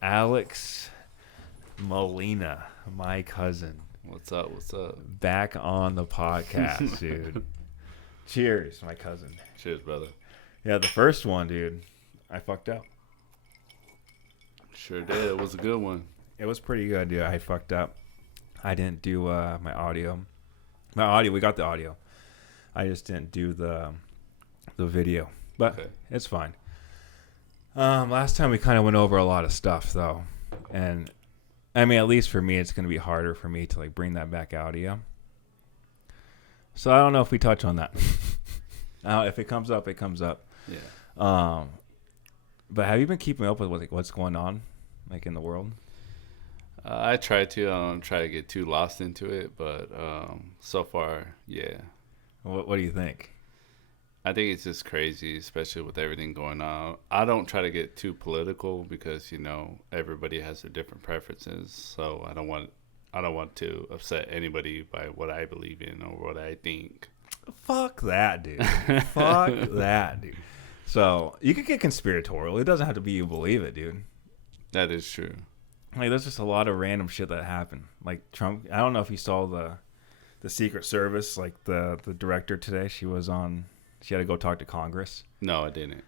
Alex Molina, my cousin, What's up? What's up? back on the podcast, dude. Cheers, my cousin. Cheers, brother. Yeah, the first one, dude, I fucked up. Sure did. It was a good one. It was pretty good, dude. I fucked up. I didn't do my audio. My audio, we got the audio. I just didn't do the video, but Okay. it's fine. Last time we kind of went over a lot of stuff, though, and I mean, at least for me, it's going to be harder for me to like bring that back audio. So I don't know if we touch on that. If it comes up, it comes up. Yeah. But have you been keeping up with what's going on, like in the world? I try to. I don't try to get too lost into it, but so far, yeah. What do you think? I think it's just crazy, especially with everything going on. I don't try to get too political because everybody has their different preferences. So I don't want to upset anybody by what I believe in or what I think. Fuck that, dude. Fuck that, dude. So you could get conspiratorial. It doesn't have to be you believe it, dude. That is true. Like there's just a lot of random shit that happened. Like Trump. I don't know if you saw the Secret Service, like the director today. She was on. She had to go talk to Congress. No, I didn't.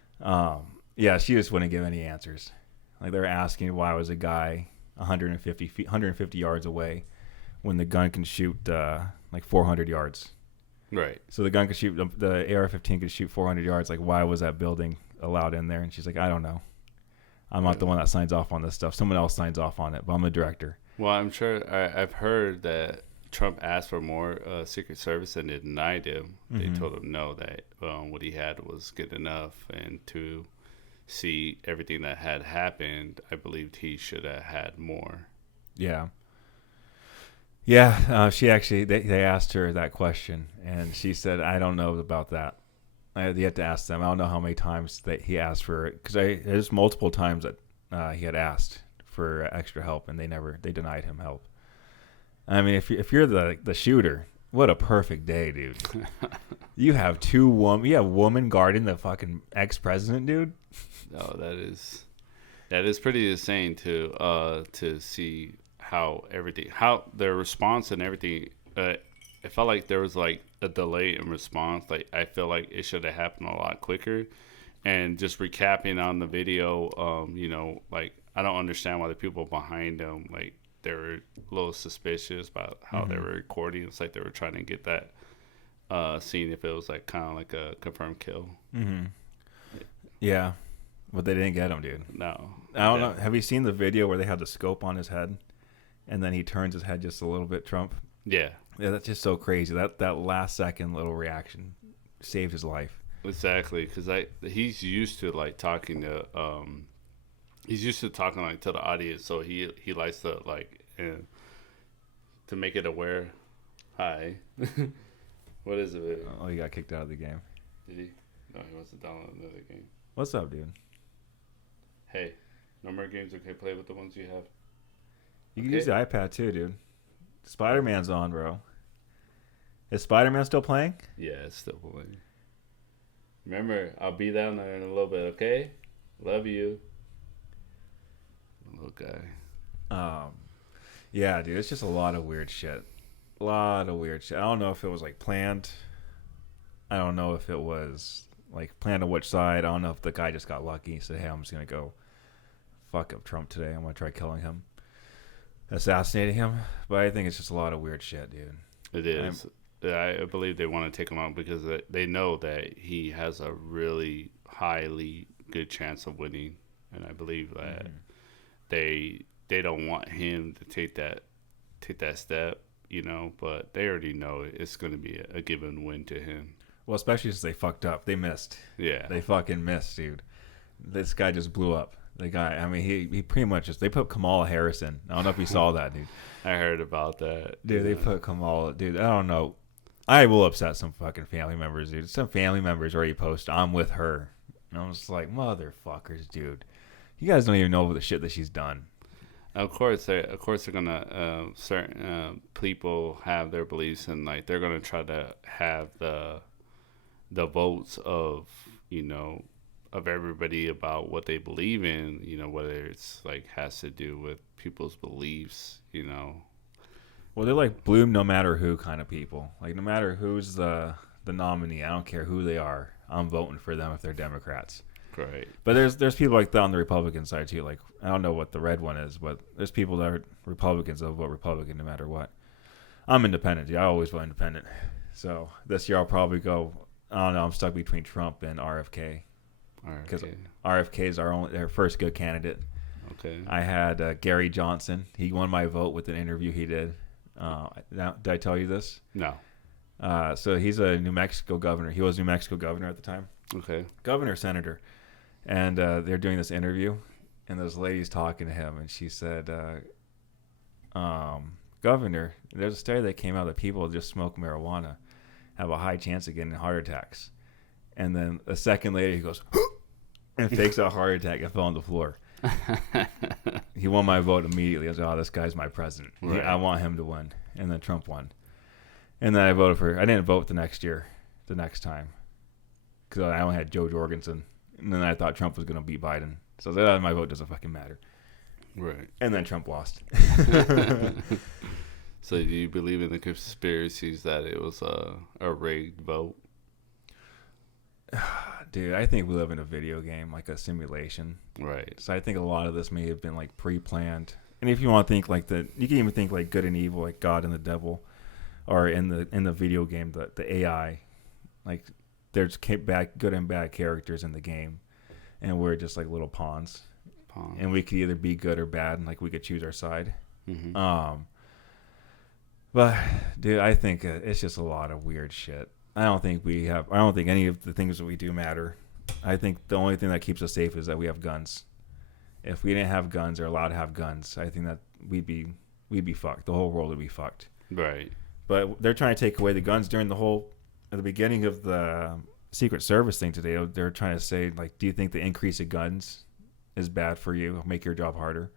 Yeah, she just wouldn't give any answers. Like they were asking why was a guy 150 yards away when the gun can shoot like 400 yards. Right. So the gun could shoot, the AR-15 could shoot 400 yards. Like why was that building allowed in there? And she's like, I don't know. I'm not the one that signs off on this stuff. Someone else signs off on it, but I'm the director. Well, I'm sure I've heard that Trump asked for more Secret Service and they denied him. They told him no, that what he had was good enough. And to see everything that had happened, I believed he should have had more. Yeah. Yeah, she actually, they asked her that question, and she said, I don't know about that. I had yet to ask them. I don't know how many times that he asked for it, because there's multiple times that he had asked for extra help, and they denied him help. I mean, if you're the shooter, what a perfect day, dude. You have you have woman guarding the fucking ex-president, dude. No, that is pretty insane to see how their response and everything. It felt like there was like a delay in response. Like I feel like it should have happened a lot quicker. And just recapping on the video, like I don't understand why the people behind them, like they were a little suspicious about how they were recording. It's like they were trying to get that scene if it was like kind of like a confirmed kill. Mm-hmm. Yeah, but they didn't get him, dude. No, I don't know. Have you seen the video where they had the scope on his head, and then he turns his head just a little bit, Trump? Yeah, that's just so crazy. That last second little reaction saved his life. Exactly, because he's used to like talking to like to the audience, so he likes to like to make it aware. Hi, what is it? Oh, he got kicked out of the game. Did he? No, he wants to download another game. What's up, dude? Hey, no more games. Okay, play with the ones you have. You can use the iPad too, dude. Spider-Man's on, bro. Is Spider-Man still playing? Yeah, it's still playing. Remember, I'll be down there in a little bit, okay? Love you. Little guy. Yeah, dude, it's just a lot of weird shit. A lot of weird shit. I don't know if it was like planned. I don't know if it was like planned on which side. I don't know if the guy just got lucky. He said, hey, I'm just going to go fuck up Trump today. I'm going to try killing him, assassinating him. But I think it's just a lot of weird shit, dude. It is. I believe they want to take him out because they know that he has a really highly good chance of winning, and I believe that they don't want him to take that step, But they already know it's going to be a given win to him. Well, especially since they fucked up, they missed. Yeah, they fucking missed, dude. This guy just blew up. The guy, I mean, he pretty much they put Kamala Harris in. I don't know if you saw that, dude. I heard about that, dude. They put Kamala, dude. I don't know. I will upset some fucking family members, dude. Some family members already posted, I'm with her. And I'm just like, motherfuckers, dude. You guys don't even know the shit that she's done. Of course they're gonna certain people have their beliefs, and like they're gonna try to have the votes of of everybody about what they believe in. You know, whether it's like has to do with people's beliefs. You know. Well, they're like blue no matter who kind of people. Like no matter who's the nominee, I don't care who they are. I'm voting for them if they're Democrats. Right. But there's people like that on the Republican side too. Like I don't know what the red one is, but there's people that are Republicans that vote Republican no matter what. I'm independent. Yeah, I always vote independent. So this year I'll probably go. I don't know. I'm stuck between Trump and RFK because RFK is their first good candidate. Okay. I had Gary Johnson. He won my vote with an interview he did. Did I tell you this? No. So he's a New Mexico governor. He was New Mexico governor at the time. Okay. Governor, senator. And they're doing this interview, and this lady's talking to him, and she said, Governor, there's a study that came out that people that just smoke marijuana have a high chance of getting heart attacks. And then a second later, he goes, and fakes a heart attack and fell on the floor. He won my vote immediately. I was like, oh, this guy's my president. Right. I want him to win. And then Trump won. And then I didn't vote the next time. Because I only had Joe Jorgensen. And then I thought Trump was going to beat Biden. So I was like, oh, my vote doesn't fucking matter. Right. And then Trump lost. So do you believe in the conspiracies that it was a rigged vote? Dude, I think we live in a video game, like a simulation. Right. So I think a lot of this may have been like pre-planned. And if you want to think like you can even think like good and evil, like God and the devil, or in the video game, the AI, like there's good and bad characters in the game, and we're just like little pawns. And we could either be good or bad, and like we could choose our side. Mm-hmm. But dude, I think it's just a lot of weird shit. I don't think any of the things that we do matter. I think the only thing that keeps us safe is that we have guns. If we didn't have guns or allowed to have guns, I think that we'd be fucked. The whole world would be fucked. Right. But they're trying to take away the guns at the beginning of the Secret Service thing today. They're trying to say, like, do you think the increase of guns is bad for you? Make your job harder?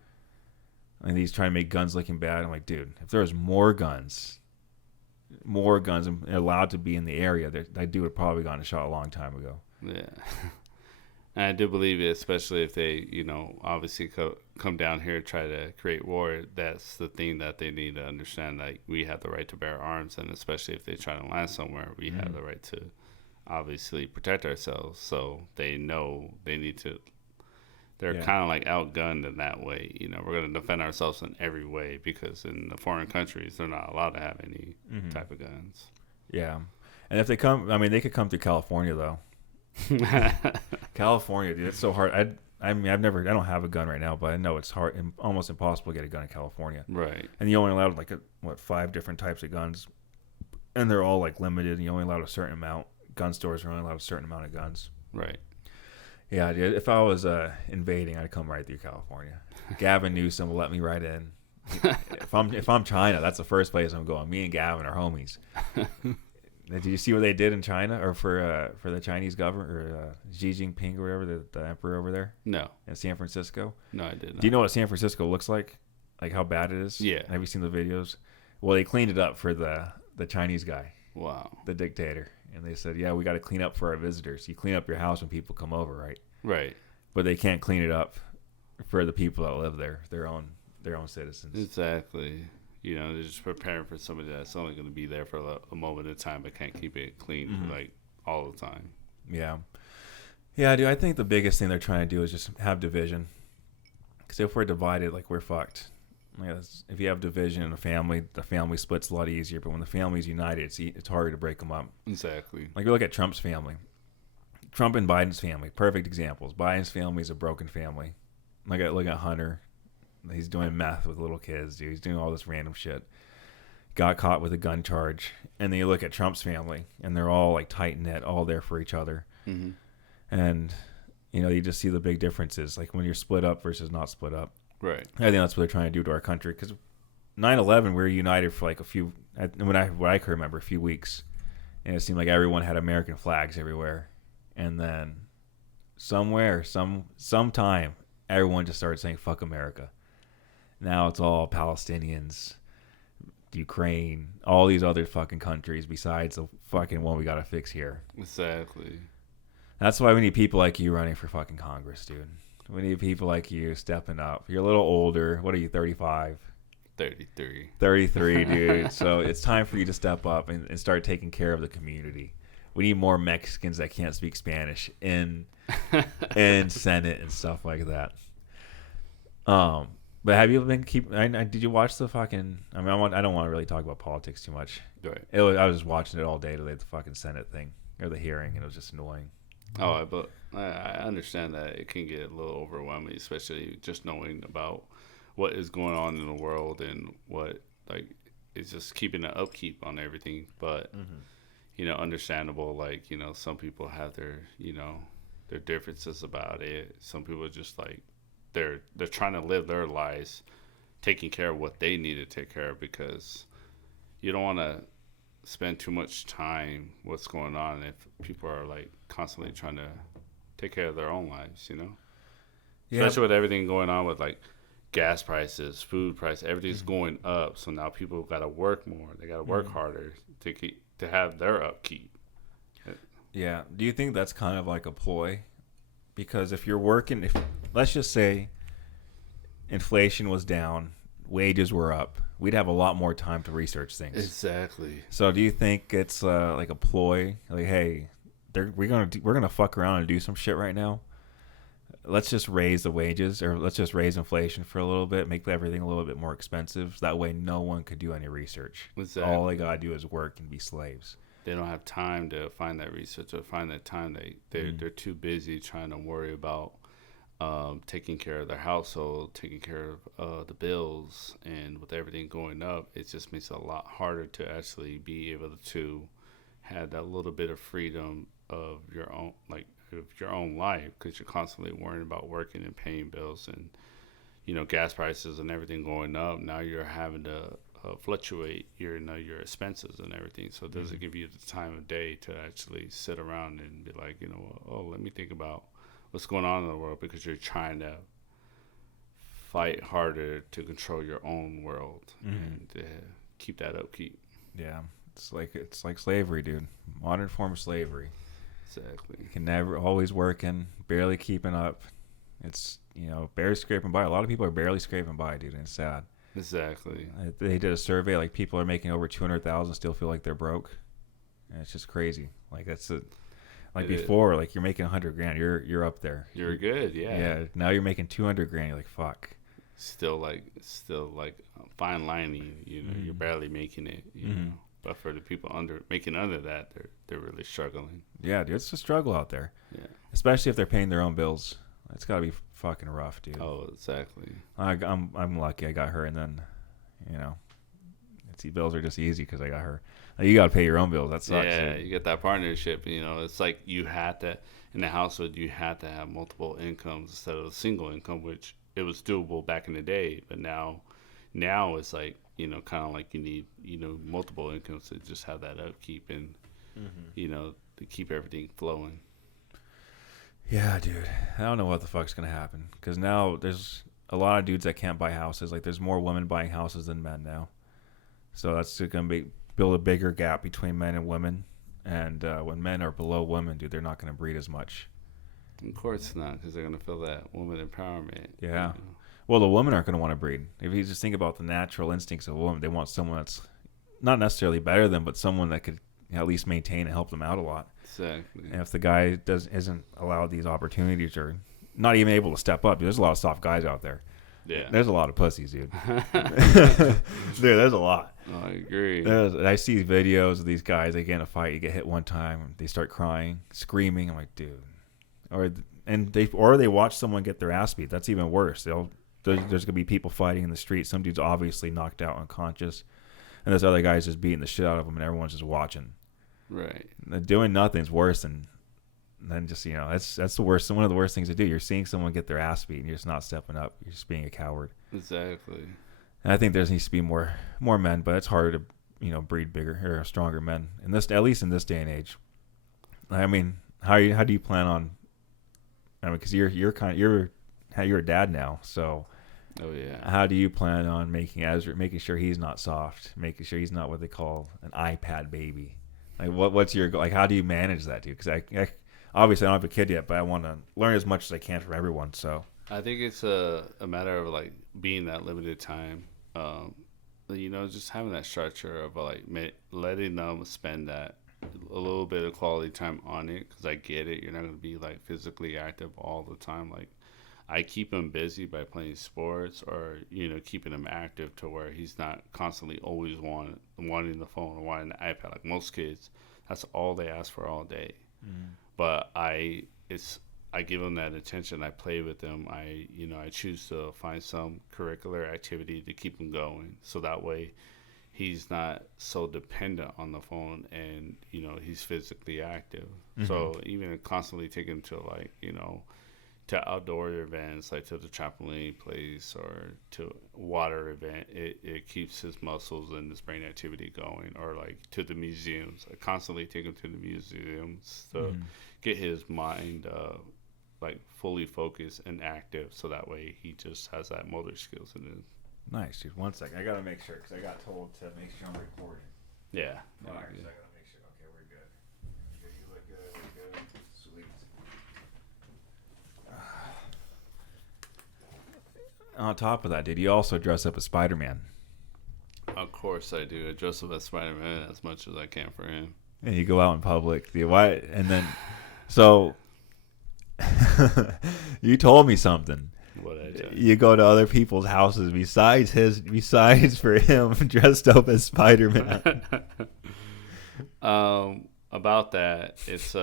And he's trying to make guns looking bad. I'm like, dude, if there was more guns and allowed to be in the area, that dude would probably gotten shot a long time ago. Yeah. And I do believe it, especially if they, obviously come down here and try to create war. That's the thing that they need to understand. Like, we have the right to bear arms, and especially if they try to land somewhere, we have the right to obviously protect ourselves. So they know they need to. They're kind of like outgunned in that way. We're going to defend ourselves in every way because in the foreign countries, they're not allowed to have any type of guns. Yeah. And if they come, they could come through California, though. California, dude, it's so hard. I don't have a gun right now, but I know it's hard and almost impossible to get a gun in California. Right. And you only allowed 5 different types of guns, and they're all like limited. And you only allowed a certain amount. Gun stores are only allowed a certain amount of guns. Right. Yeah, dude. If I was invading, I'd come right through California. Gavin Newsom will let me right in. If I'm China, that's the first place I'm going. Me and Gavin are homies. Did you see what they did in China, or for the Chinese government, or Xi Jinping or whatever, the emperor over there? No. In San Francisco? No, I didn't. Do you know what San Francisco looks like? Like how bad it is? Yeah. Have you seen the videos? Well, they cleaned it up for the Chinese guy. Wow. The dictator. And they said, yeah, we got to clean up for our visitors. You clean up your house when people come over, right? Right. But they can't clean it up for the people that live there, their own citizens. Exactly. They're just preparing for somebody that's only going to be there for a moment of time, but can't keep it clean for all the time. Yeah. Yeah, dude, I think the biggest thing they're trying to do is just have division. Because if we're divided, we're fucked. If you have division in a family, the family splits a lot easier. But when the family's united, it's harder to break them up. Exactly. Like, you look at Trump's family. Trump and Biden's family, perfect examples. Biden's family is a broken family. Look at Hunter. He's doing meth with little kids, dude. He's doing all this random shit. Got caught with a gun charge. And then you look at Trump's family, and they're all tight-knit, all there for each other. Mm-hmm. And, you just see the big differences, like when you're split up versus not split up. Right. I think that's what they're trying to do to our country. Because 9/11, we were united for a few, what I can remember, a few weeks. And it seemed like everyone had American flags everywhere. And then sometime, everyone just started saying, fuck America. Now it's all Palestinians, Ukraine, all these other fucking countries besides the fucking one we got to fix here. Exactly. That's why we need people like you running for fucking Congress, dude. We need people like you stepping up. You're a little older. What are you, 35? 33. 33, dude. So it's time for you to step up and start taking care of the community. We need more Mexicans that can't speak Spanish in Senate and stuff like that. But have you been did you watch the fucking? I mean, I don't want to really talk about politics too much. Right. I was just watching it all day today, the fucking Senate thing or the hearing, and it was just annoying. But I understand that it can get a little overwhelming, especially just knowing about what is going on in the world and what like is just keeping an upkeep on everything. But understandable. Like some people have their their differences about it. Some people just like they're trying to live their lives, taking care of what they need to take care of because you don't want to spend too much time what's going on if people are like constantly trying to take care of their own lives, especially with everything going on with like gas prices, food prices, everything's going up. So now people got to work more. They got to work harder to have their upkeep. Yeah. Do you think that's kind of like a ploy? Because if you're working, let's just say inflation was down, wages were up, we'd have a lot more time to research things. Exactly. So do you think it's like a ploy? Like, hey, we're gonna fuck around and do some shit right now. Let's just raise the wages, or let's just raise inflation for a little bit, make everything a little bit more expensive. That way, no one could do any research. Exactly. All they gotta do is work and be slaves. They don't have time to find that research or find that time. They're too busy trying to worry about taking care of their household, taking care of the bills, and with everything going up, it just makes it a lot harder to actually be able to have that little bit of freedom of your own, like of your own life, because you're constantly worrying about working and paying bills and gas prices and everything going up. Now you're having to fluctuate your expenses and everything. So it doesn't give you the time of day to actually sit around and be like, let me think about what's going on in the world, because you're trying to fight harder to control your own world and keep that upkeep. Yeah, it's like slavery, dude. Modern form of slavery. Exactly. You can never always working, barely keeping up. It's barely scraping by. A lot of people are barely scraping by, dude, and it's sad. Exactly. They did a survey, like people are making over 200,000 still feel like they're broke, and it's just crazy. Like before, like you're making 100 grand, you're up there. You're good, yeah. Yeah. Now you're making 200 grand. You're like, fuck. Still like fine lining. You're barely making it. You know. But for the people making under that, they're really struggling. Yeah, dude, it's a struggle out there. Yeah. Especially if they're paying their own bills. It's got to be fucking rough, dude. Oh, exactly. I'm lucky I got her, and then, bills are just easy because I got her. You got to pay your own bills. That sucks. Yeah, dude. You get that partnership. It's like you had to, in the household, you had to have multiple incomes instead of a single income, which it was doable back in the day. But now it's like, kind of like you need, multiple incomes to just have that upkeep and, to keep everything flowing. Yeah, dude. I don't know what the fuck's going to happen. Because now there's a lot of dudes that can't buy houses. Like, there's more women buying houses than men now. So that's going to build a bigger gap between men and women. And when men are below women, dude, they're not going to breed as much. Of course not, because they're going to feel that woman empowerment. Yeah. Well, the women aren't going to want to breed. If you just think about the natural instincts of a woman, they want someone that's not necessarily better than them, but someone that could at least maintain and help them out a lot. Exactly. And if the guy isn't allowed these opportunities or not even able to step up, there's a lot of soft guys out there. Yeah. There's a lot of pussies, dude. Dude, there's a lot. I agree. I see videos of these guys. They get in a fight. You get hit one time. They start crying, screaming. I'm like, dude. Or they watch someone get their ass beat. That's even worse. There's going to be people fighting in the street. Some dude's obviously knocked out unconscious. And there's other guys just beating the shit out of them, and everyone's just watching. Right. Doing nothing's worse than just, that's the worst. One of the worst things to do. You're seeing someone get their ass beat, and you're just not stepping up. You're just being a coward. Exactly. And I think there needs to be more men, but it's harder to, breed bigger or stronger men. At least in this day and age. I mean, how do you plan on? I mean, because you're a dad now, so. Oh yeah. How do you plan on making sure he's not soft, making sure he's not what they call an iPad baby? Like what's your, like, how do you manage that, dude? Because obviously I don't have a kid yet, but I want to learn as much as I can from everyone. So I think it's a matter of like being that limited time. Um, just having that structure of like letting them spend that a little bit of quality time on it. Because I get it, you're not going to be like physically active all the time. Like I keep him busy by playing sports or keeping him active to where he's not constantly always wanting the phone or wanting the iPad. Like most kids, that's all they ask for all day. But I give them that attention. I play with them. I choose to find some curricular activity to keep him going, so that way he's not so dependent on the phone, and he's physically active. So even constantly taking him to like to outdoor events, like to the trampoline place or to water event, it keeps his muscles and his brain activity going. Or like to the museums, I constantly take him to the museums to get his mind like fully focused and active, so that way he just has that motor skills in it. nice, dude. One second, I gotta make sure because I got told to make sure I'm recording. Yeah. All right, so I gotta make sure. Okay, we're good. You look good. We're good. Sweet. On top of that, did you also dress up as Spider-Man? Of course I do. I dress up as Spider-Man as much as I can for him. And you go out in public. Why? And then, so you told me something. What I tell You go to other people's houses besides for him dressed up as Spider-Man. About that, it's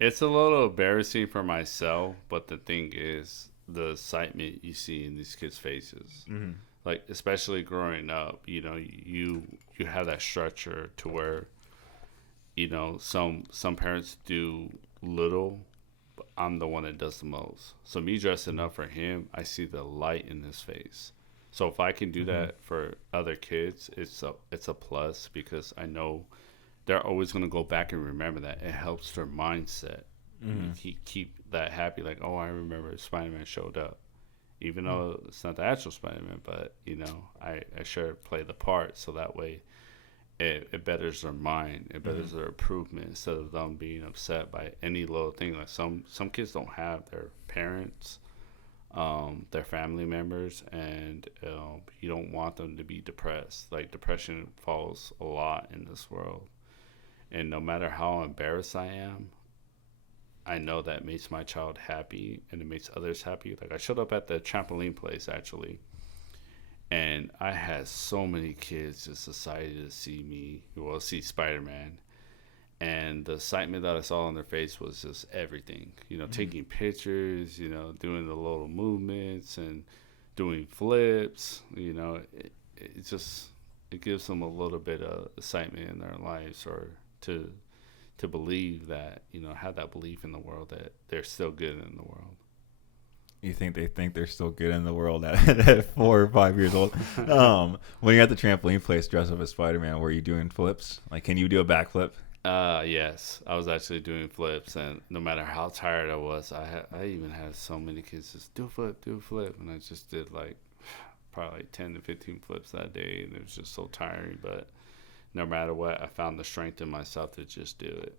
it's a little embarrassing for myself, but the thing is the excitement you see in these kids' faces. Like especially growing up, you have that structure to where some parents do little, but I'm the one that does the most. So me dressing up for him, I see the light in his face. So if I can do that for other kids, it's a plus, because I know they're always going to go back and remember that. It helps their mindset. Keep that happy, like, oh, I remember Spider-Man showed up. Even though it's not the actual Spider-Man, but, I sure play the part, so that way it betters their mind. It betters their improvement, instead of them being upset by any little thing. Like some kids don't have their parents, their family members, and you don't want them to be depressed. Like depression falls a lot in this world. And no matter how embarrassed I am, I know that makes my child happy, and it makes others happy. Like I showed up at the trampoline place actually, and I had so many kids just excited to see Spider-Man, and the excitement that I saw on their face was just everything. Taking pictures, doing the little movements and doing flips. It gives them a little bit of excitement in their lives, or to believe that, have that belief in the world that they're still good in the world. You think they think they're still good in the world at 4 or 5 years old? When you're at the trampoline place dressed up as Spider-Man, were you doing flips? Like, can you do a backflip? Yes, I was actually doing flips, and no matter how tired I was, I even had so many kids just do a flip, and I just did like probably 10 to 15 flips that day, and it was just so tiring. But no matter what, I found the strength in myself to just do it.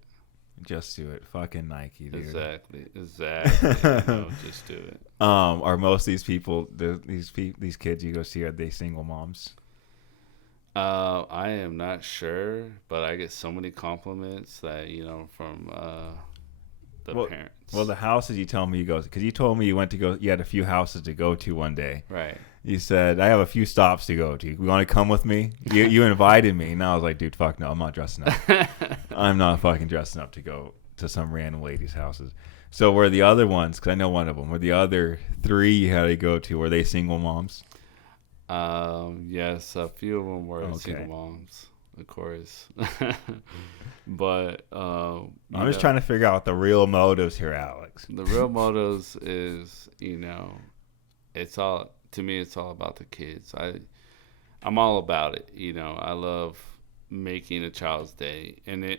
Just do it. Fucking Nike, dude. Exactly. Just do it. Are most of these people, these kids you go see, are they single moms? I am not sure, but I get so many compliments that from the parents. Well, the houses you tell me you go, because you told me you had a few houses to go to one day. Right. You said, I have a few stops to go to. You want to come with me? You invited me. And I was like, dude, fuck no, I'm not dressing up. I'm not fucking dressing up to go to some random lady's houses. So were the other ones, because I know one of them, were the other 3 you had to go to, were they single moms? Yes, a few of them were single moms, of course. But I'm just trying to figure out the real motives here, Alex. The real motives is, it's all, to me, it's all about the kids. I'm all about it. I love making a child's day. And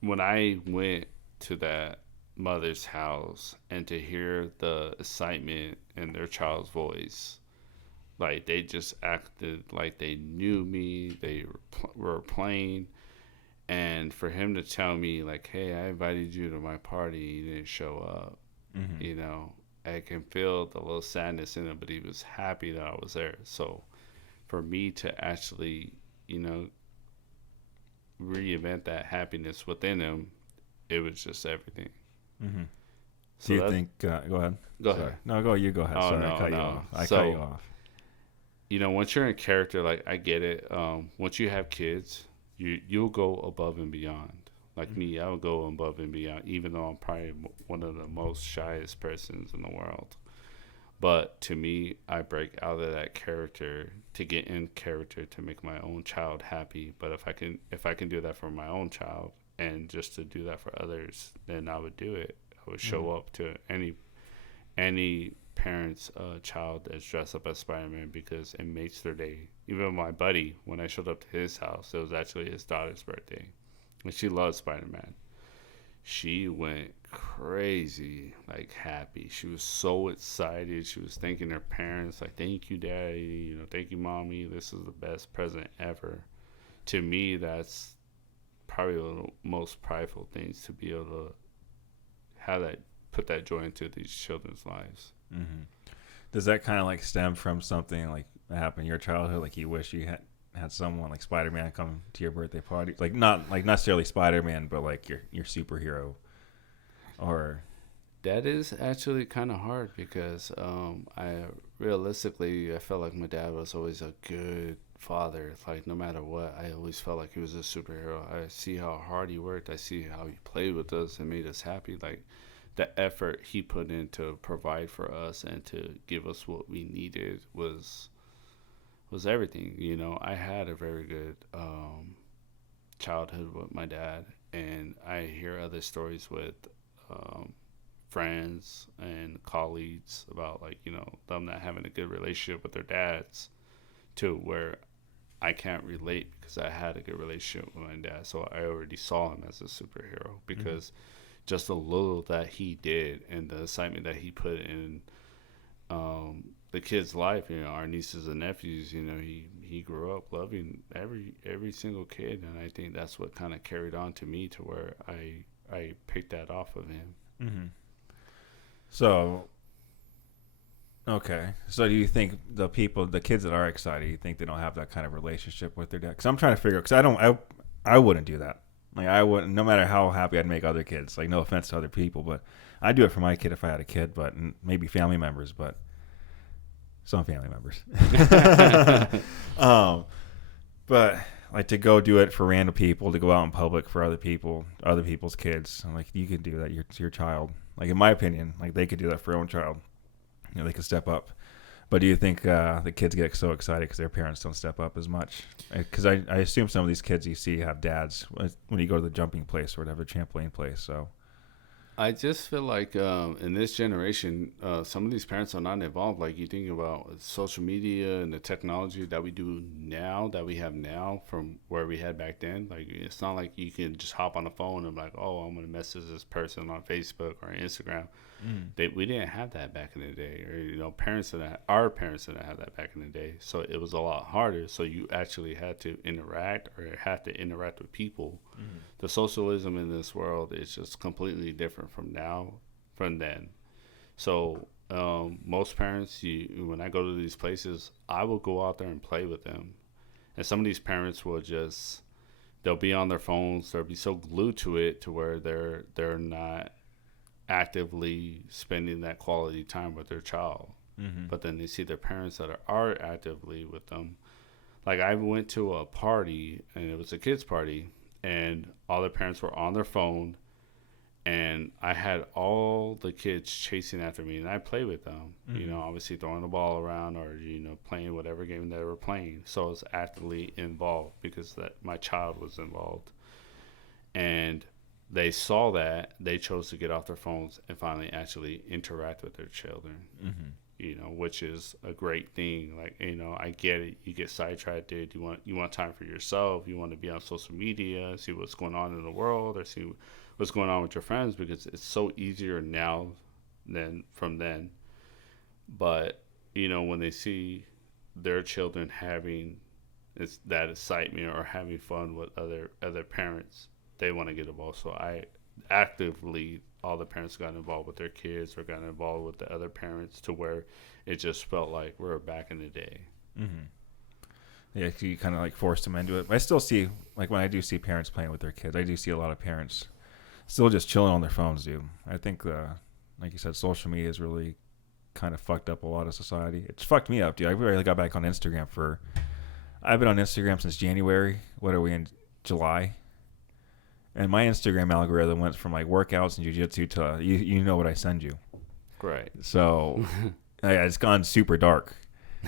when I went to that mother's house and to hear the excitement in their child's voice, like they just acted like they knew me. They were playing. And for him to tell me like, "Hey, I invited you to my party, you didn't show up," Mm-hmm. you know, I can feel the little sadness in him, but he was happy that I was there. So for me to actually, you know, reinvent that happiness within him, it was just everything. Mm-hmm. Do So you that, think? Go ahead. go Sorry. ahead. No, go. You go ahead. Oh Sorry, I no, cut you no. off. I cut you So off. once you're in character, like I get it. Once you have kids, you'll go above and beyond. Like Mm-hmm. me, I will go above and beyond, even though I'm probably one of the most shyest persons in the world. But to me, I break out of that character to get in character to make my own child happy. But if I can do that for my own child and just to do that for others, then I would do it. I would Mm-hmm. show up to any parent's child that's dressed up as Spider-Man because it makes their day. Even my buddy, when I showed up to his house, it was actually his daughter's birthday, and she loves Spider-Man. She went crazy, like happy. She was so excited. She was thanking her parents, like, "Thank you, Daddy. Thank you, Mommy. This is the best present ever." To me, that's probably one of the most prideful things to be able to have that put that joy into these children's lives. Mm-hmm. Does that kind of like stem from something like that happened in your childhood? Like you wish you had someone like Spider Man come to your birthday party, like not like necessarily Spider Man, but like your superhero, or That is actually kind of hard because I realistically I felt like my dad was always a good father. Like no matter what, I always felt like he was a superhero. I see how hard he worked. I see how he played with us and made us happy. Like the effort he put in to provide for us and to give us what we needed was everything. I had a very good childhood with my dad, and I hear other stories with um, friends and colleagues about like them not having a good relationship with their dads to where I can't relate because I had a good relationship with my dad, so I already saw him as a superhero mm-hmm. because just a little that he did and the excitement that he put in the kid's life, our nieces and nephews, he grew up loving every single kid, and I think that's what kind of carried on to me to where I picked that off of him. Mm-hmm. So okay. So do you think the kids that are excited, you think they don't have that kind of relationship with their dad? Because I'm trying to figure. Because I wouldn't do that. Like I wouldn't, no matter how happy I'd make other kids. Like no offense to other people, but I'd do it for my kid if I had a kid, but maybe family members, but some family members. um, but like to go do it for random people, to go out in public for other people's kids. I'm like, you can do that. It's your child. Like in my opinion, like they could do that for their own child. They could step up. But do you think the kids get so excited because their parents don't step up as much? Because I assume some of these kids you see have dads when you go to the jumping place or whatever, trampoline place. So I just feel like in this generation, some of these parents are not involved. Like you think about social media and the technology that we do now, that we have now from where we had back then. Like it's not like you can just hop on the phone and be like, oh, I'm gonna message this person on Facebook or Instagram. We didn't have that back in the day, or our parents didn't have that back in the day. So it was a lot harder. So you actually had to interact with people. mm-hmm. The socialism in this world is just completely different from then. So most parents, when I go to these places, I will go out there and play with them. And some of these parents will just they'll be on their phones. They'll be so glued to it to where they're not actively spending that quality time with their child. Mm-hmm. But then they see their parents that are actively with them. Like I went to a party and it was a kids party, and all the parents were on their phone, and I had all the kids chasing after me, and I played with them. Mm-hmm. Obviously throwing the ball around or playing whatever game they were playing. So I was actively involved because that my child was involved, and they saw that they chose to get off their phones and finally actually interact with their children. Mm-hmm. Which is a great thing. Like, I get it. You get sidetracked, dude. You want time for yourself. You want to be on social media, see what's going on in the world, or see what's going on with your friends because it's so easier now than from then. But when they see their children having it's that excitement or having fun with other parents. They want to get involved. So I actively, all the parents got involved with their kids or got involved with the other parents to where it just felt like we were back in the day. Mm-hmm. Yeah, you kind of like forced them into it. I still see, like when I do see parents playing with their kids, I do see a lot of parents still just chilling on their phones, dude. I think like you said, social media has really kind of fucked up a lot of society. It's fucked me up, dude. I really got back on Instagram I've been on Instagram since January. What are we in? July? And my Instagram algorithm went from like workouts and jiu-jitsu to you know what I send you. Right. So it's gone super dark.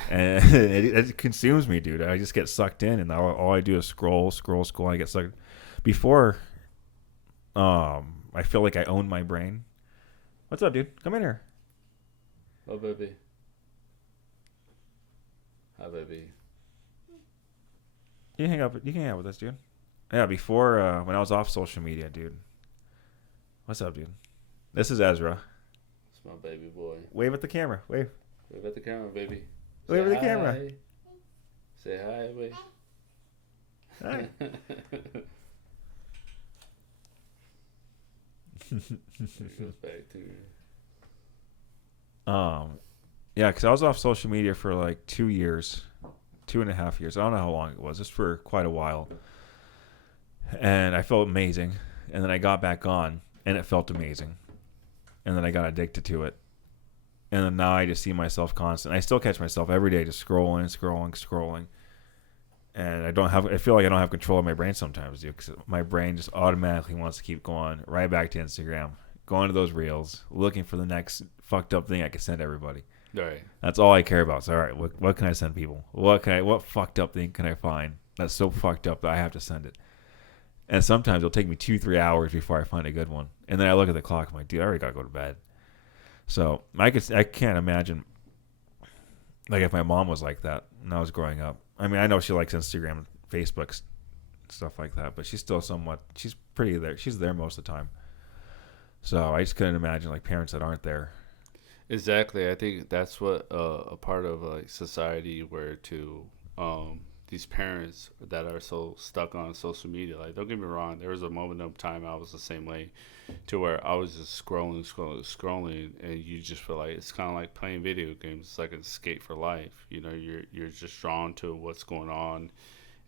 And it consumes me, dude. I just get sucked in, and all I do is scroll. I get sucked. Before, I feel like I own my brain. What's up, dude? Come in here. Oh, baby. Hi, baby. You can hang out with us, dude. Yeah, before when I was off social media, dude. What's up, dude? This is Ezra. It's my baby boy. Wave at the camera. Wave. Wave at the camera, baby. Wave at the camera. Say hi, baby. Hi. It goes back to. Yeah, because I was off social media for like 2 years, 2.5 years. I don't know how long it was. Just for quite a while. And I felt amazing. And then I got back on, and it felt amazing. And then I got addicted to it. And then now I just see myself constant. I still catch myself every day just scrolling. And I feel like I don't have control of my brain sometimes, dude, because my brain just automatically wants to keep going right back to Instagram, going to those reels, looking for the next fucked up thing I can send everybody. Right. That's all I care about. So, all right, what can I send people? What fucked up thing can I find that's so fucked up that I have to send it? And sometimes it'll take me 2-3 hours before I find a good one. And then I look at the clock. I'm like, dude, I already got to go to bed. So I can't imagine, like, if my mom was like that when I was growing up. I mean, I know she likes Instagram, Facebook, stuff like that, but she's still she's pretty there. She's there most of the time. So I just couldn't imagine, like, parents that aren't there. Exactly. I think that's what a part of like society where these parents that are so stuck on social media. Like, don't get me wrong, there was a moment of time I was the same way, to where I was just scrolling, and you just feel like it's kind of like playing video games. It's like an escape for life. You know, you're just drawn to what's going on,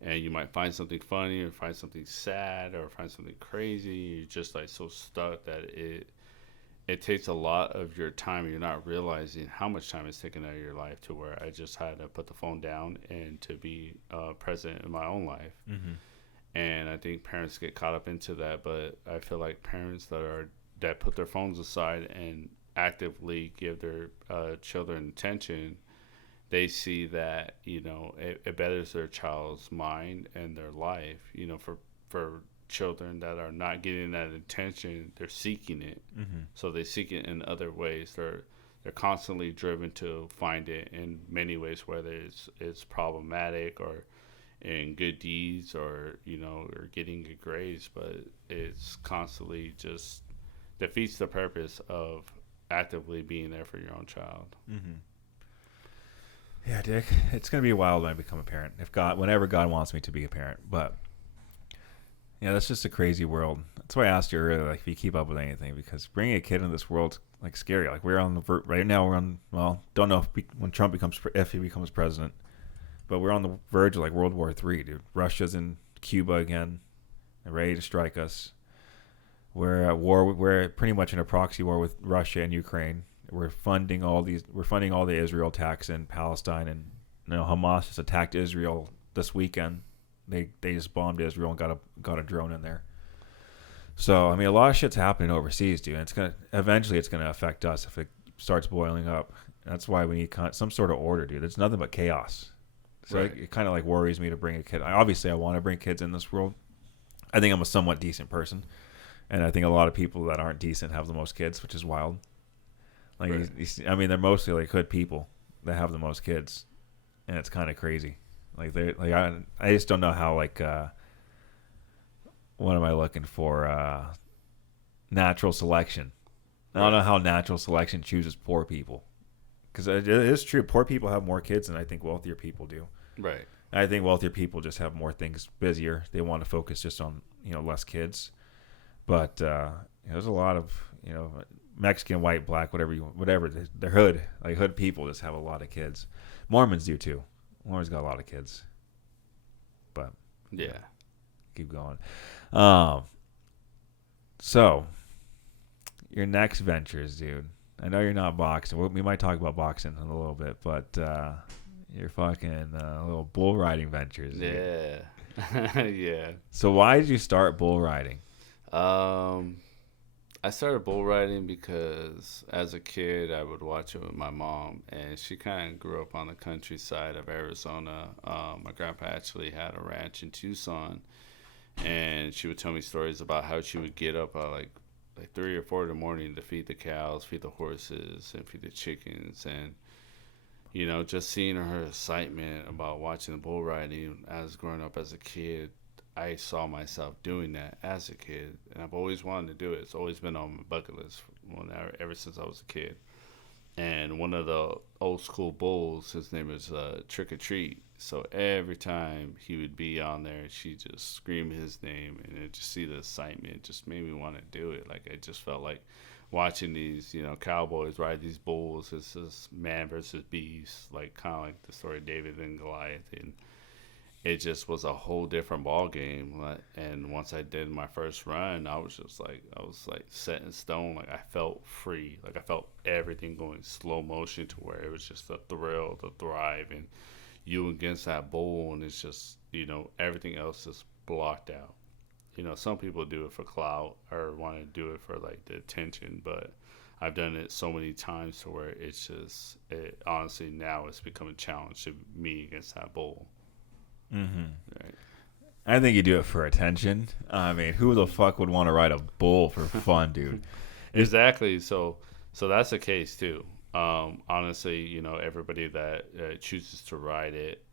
and you might find something funny or find something sad or find something crazy. You're just like so stuck that it takes a lot of your time. You're not realizing how much time is taken out of your life, to where I just had to put the phone down and to be present in my own life. Mm-hmm. And I think parents get caught up into that, but I feel like parents that put their phones aside and actively give their children attention, they see that, you know, it betters their child's mind and their life. You know, for children that are not getting that attention, they're seeking it. Mm-hmm. So they seek it in other ways. They're constantly driven to find it in many ways, whether it's problematic or in good deeds, or, you know, or getting good grades, but it's constantly just defeats the purpose of actively being there for your own child. Mm-hmm. Yeah, Dick, it's gonna be wild when I become a parent. Whenever God wants me to be a parent, but yeah, that's just a crazy world. That's why I asked you earlier, like, if you keep up with anything, because bringing a kid into this world's like scary. Like, we're on the right now. Don't know if he becomes president, but we're on the verge of like World War III, dude. Russia's in Cuba again, they're ready to strike us. We're at war. We're pretty much in a proxy war with Russia and Ukraine. We're funding all the Israel attacks in Palestine, and, you know, Hamas just attacked Israel this weekend. They just bombed Israel and got a drone in there. So, I mean, a lot of shit's happening overseas, dude. And eventually it's gonna affect us if it starts boiling up. That's why we need some sort of order, dude. It's nothing but chaos. So Right. it kind of like worries me to bring a kid. Obviously, I want to bring kids in this world. I think I'm a somewhat decent person, and I think a lot of people that aren't decent have the most kids, which is wild. Like, Right. I mean, they're mostly like good people that have the most kids, and it's kind of crazy. Like, I just don't know how, like, what am I looking for? Natural selection. I don't know how natural selection chooses poor people, because it is true. Poor people have more kids than I think wealthier people do. Right. I think wealthier people just have more things busier. They want to focus just on less kids. But there's a lot of Mexican, white, black, whatever the hood, like hood people just have a lot of kids. Mormons do too. Mormons got a lot of kids. But Yeah. keep going. Um, so your next ventures, dude. I know you're not boxing. We might talk about boxing in a little bit, but you're fucking little bull riding ventures. Dude. Yeah. Yeah. So why did you start bull riding? I started bull riding because as a kid I would watch it with my mom, and she kind of grew up on the countryside of Arizona. My grandpa actually had a ranch in Tucson, and she would tell me stories about how she would get up at like 3 or 4 in the morning to feed the cows, feed the horses, and feed the chickens, and just seeing her excitement about watching the bull riding as growing up as a kid. I saw myself doing that as a kid, and I've always wanted to do it. It's always been on my bucket list ever since I was a kid. And one of the old school bulls, his name is Trick or Treat. So every time he would be on there, she just scream his name, and it just see the excitement. It just made me want to do it. Like I just felt like watching these, cowboys ride these bulls. It's this man versus beast, like kind of like the story of David and Goliath, and it just was a whole different ball game. And once I did my first run, I was like set in stone. Like I felt free. Like I felt everything going slow motion to where it was just a thrill, the thrive, and you against that bull, and it's just everything else is blocked out. Some people do it for clout or want to do it for like the attention, but I've done it so many times to where it honestly now it's become a challenge to me against that bull. Mm-hmm. Right. I think you do it for attention. I mean, who the fuck would want to ride a bull for fun, dude? Exactly. So that's the case too. Honestly, everybody that chooses to ride it,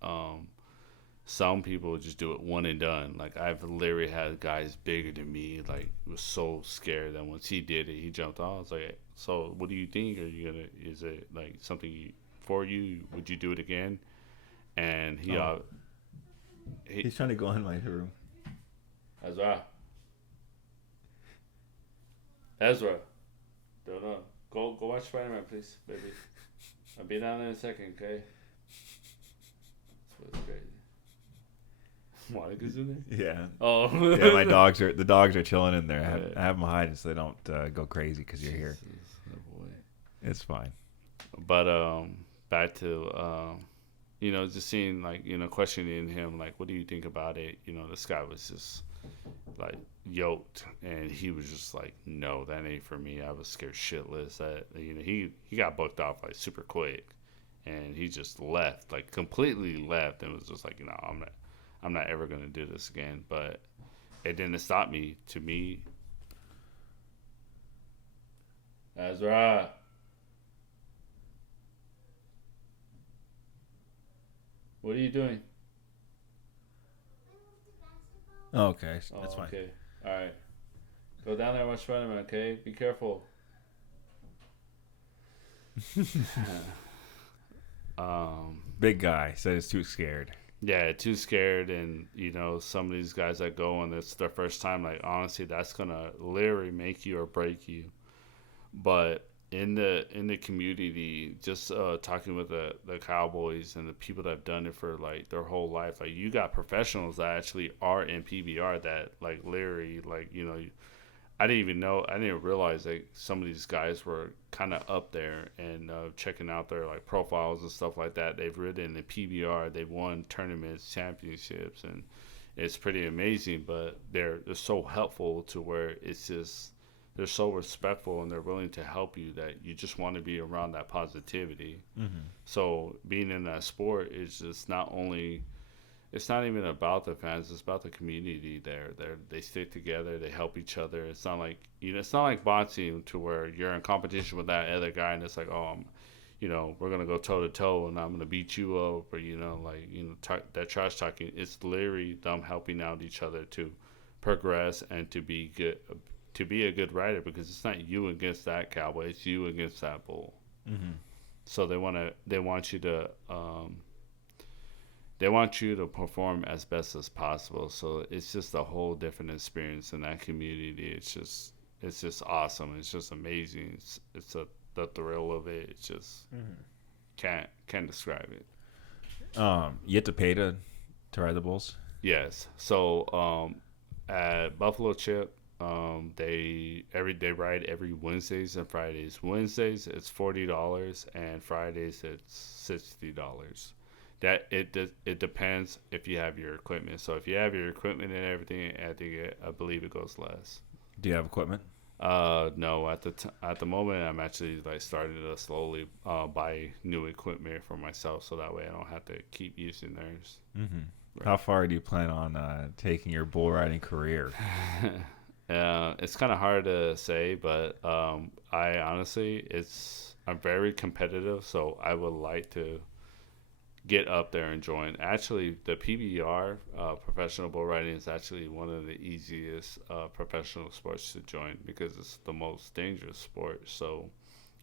some people just do it one and done. Like I've literally had guys bigger than me, like was so scared that once he did it, he jumped off. I was like, so what do you think? Is it like something for you? Would you do it again? And he's trying to go in my room. Ezra. Don't know. Go watch Spider-Man, please, baby. I'll be down in a second, okay? That's crazy. Monica's in there? Yeah. Oh. Yeah, the dogs are chilling in there. I have them hiding so they don't go crazy because you're here. Oh boy. It's fine. But back to just seeing questioning him, like, what do you think about it? This guy was just like yoked, and he was just like, no, that ain't for me. I was scared shitless. That he got booked off like super quick, and he just left, like completely left, and was just like, I'm not ever gonna do this again. But it didn't stop me. To me, Ezra. What are you doing? Oh, okay, that's fine. Okay, all right. Go down there and watch Spider-Man. Okay, be careful. Big guy said he's too scared. Yeah, too scared, and some of these guys that go and it's their first time. Like honestly, that's gonna literally make you or break you. But in the community, just talking with the cowboys and the people that have done it for like their whole life, like you got professionals that actually are in PBR that like literally like I didn't realize that some of these guys were kind of up there and checking out their like profiles and stuff like that. They've ridden in PBR, they've won tournaments, championships, and it's pretty amazing. But they're so helpful to where it's just they're so respectful and they're willing to help you that you just want to be around that positivity. Mm-hmm. So being in that sport is just it's not even about the fans, it's about the community there. They stick together, they help each other. It's not like it's not like boxing to where you're in competition with that other guy and it's like, oh, we're gonna go toe to toe and I'm gonna beat you up, or that trash talking. It's literally them helping out each other to progress and to be good, to be a good rider, because it's not you against that cowboy, it's you against that bull. Mm-hmm. So they want you to they want you to perform as best as possible. So it's just a whole different experience in that community. It's just awesome. It's just amazing. It's the thrill of it. It's just can't describe it. You have to pay to ride the bulls. Yes. So at Buffalo Chip, they ride every Wednesdays and Fridays. Wednesdays it's $40 and Fridays it's $60. That it depends if you have your equipment. So if you have your equipment and everything, I believe it goes less. Do you have equipment? No. At the moment, I'm actually like starting to slowly buy new equipment for myself, so that way I don't have to keep using theirs. Mm-hmm. Right. How far do you plan on taking your bull riding career? It's kind of hard to say, but I honestly, I'm very competitive, so I would like to get up there and join. Actually, the PBR, professional bull riding, is actually one of the easiest professional sports to join because it's the most dangerous sport. So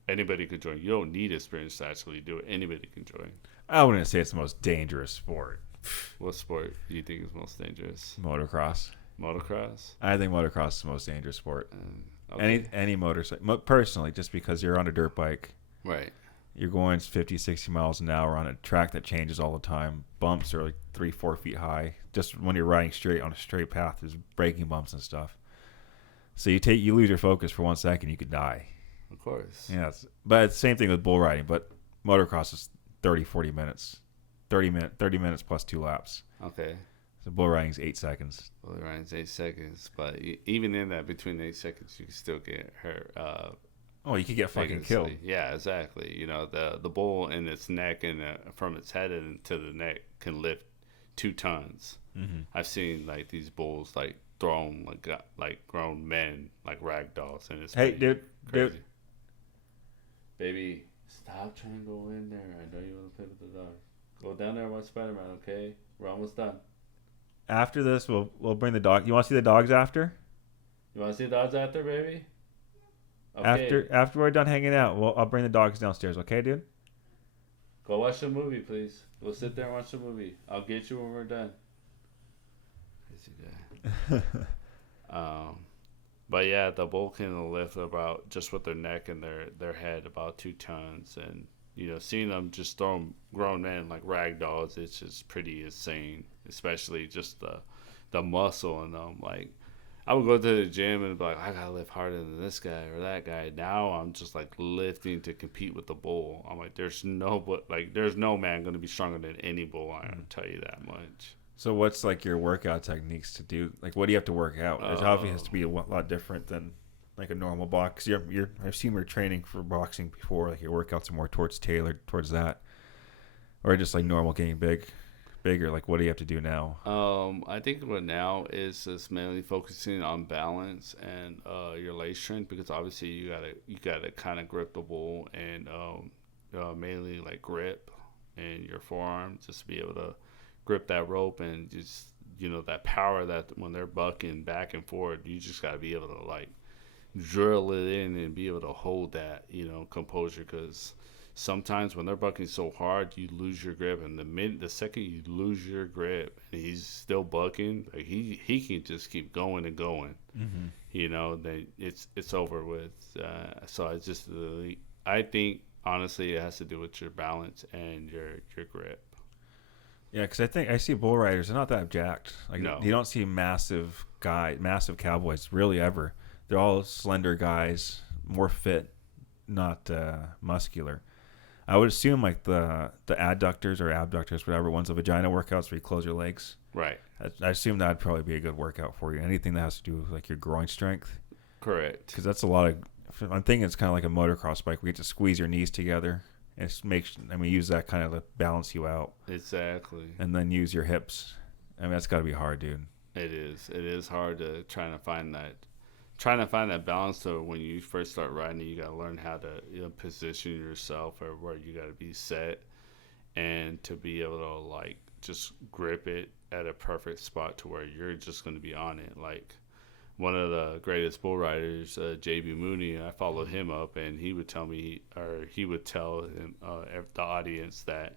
anybody could join. You don't need experience to actually do it. Anybody can join. I wouldn't say it's the most dangerous sport. What sport do you think is most dangerous? Motocross. Motocross? I think motocross is the most dangerous sport. Okay. Any motorcycle. Personally, just because you're on a dirt bike. Right. You're going 50, 60 miles an hour on a track that changes all the time. Bumps are like 3-4 feet high. Just when you're riding straight on a straight path, there's braking bumps and stuff. So you lose your focus for 1 second, you could die. Of course. Yeah, but it's the same thing with bull riding. But motocross is 30, 40 minutes. 30 minutes plus 2 laps. Okay. So bull riding is 8 seconds. Bull riding is 8 seconds. But even in that, between 8 seconds, you can still get hurt. You could get fucking killed. Yeah, exactly. You know, the bull in its neck and from its head to the neck can lift 2 tons. Mm-hmm. I've seen like these bulls like thrown like grown men like rag dolls, and it's dude, baby, stop trying to go in there. I know you want to play with the dog. Go down there and watch Spider-Man. Okay, we're almost done. After this, we'll bring the dog. You want to see the dogs after? You want to see the dogs after, baby? Okay. After we're done hanging out, I'll bring the dogs downstairs. Okay, dude? Go watch the movie, please. We'll sit there and watch the movie. I'll get you when we're done. Crazy guy. But yeah, the bull can lift about, just with their neck and their head, about 2 tons. And seeing them just throw grown men like rag dolls, it's just pretty insane. Especially just the muscle in them. Like, I would go to the gym and be like, I gotta lift harder than this guy or that guy. Now I'm just like lifting to compete with the bull. I'm like, there's no man gonna be stronger than any bull. I can tell you that much. So what's like your workout techniques to do? Like, what do you have to work out? It obviously has to be a lot different than like a normal box. I've seen your training for boxing before. Like, your workouts are more tailored towards that, or just like normal getting bigger. Like, what do you have to do now? I think what now is mainly focusing on balance and your leg strength, because obviously you gotta kind of grip the bull and mainly like grip and your forearm, just to be able to grip that rope and just that power that when they're bucking back and forth, you just gotta be able to like drill it in and be able to hold that composure, because sometimes when they're bucking so hard, you lose your grip, and the second you lose your grip and he's still bucking, like he can just keep going and going. Mm-hmm. Then it's over with. So I think honestly it has to do with your balance and your grip. Yeah, because I think I see bull riders, they're not that jacked. Like, no. You don't see massive cowboys really ever. They're all slender guys, more fit, not muscular. I would assume like the adductors or abductors, whatever ones, the vagina workouts where you close your legs. Right. I assume that'd probably be a good workout for you. Anything that has to do with like your groin strength. Correct. Because that's a lot of. I'm thinking it's kind of like a motocross bike. We get to squeeze your knees together and use that kind of to balance you out. Exactly. And then use your hips. I mean, that's got to be hard, dude. It is. It is hard to trying to find that balance. So when you first start riding, you got to learn how to position yourself or where you got to be set, and to be able to like just grip it at a perfect spot to where you're just going to be on it. Like one of the greatest bull riders, J.B. Mooney, I followed him up, and he would tell me, or he would tell the audience that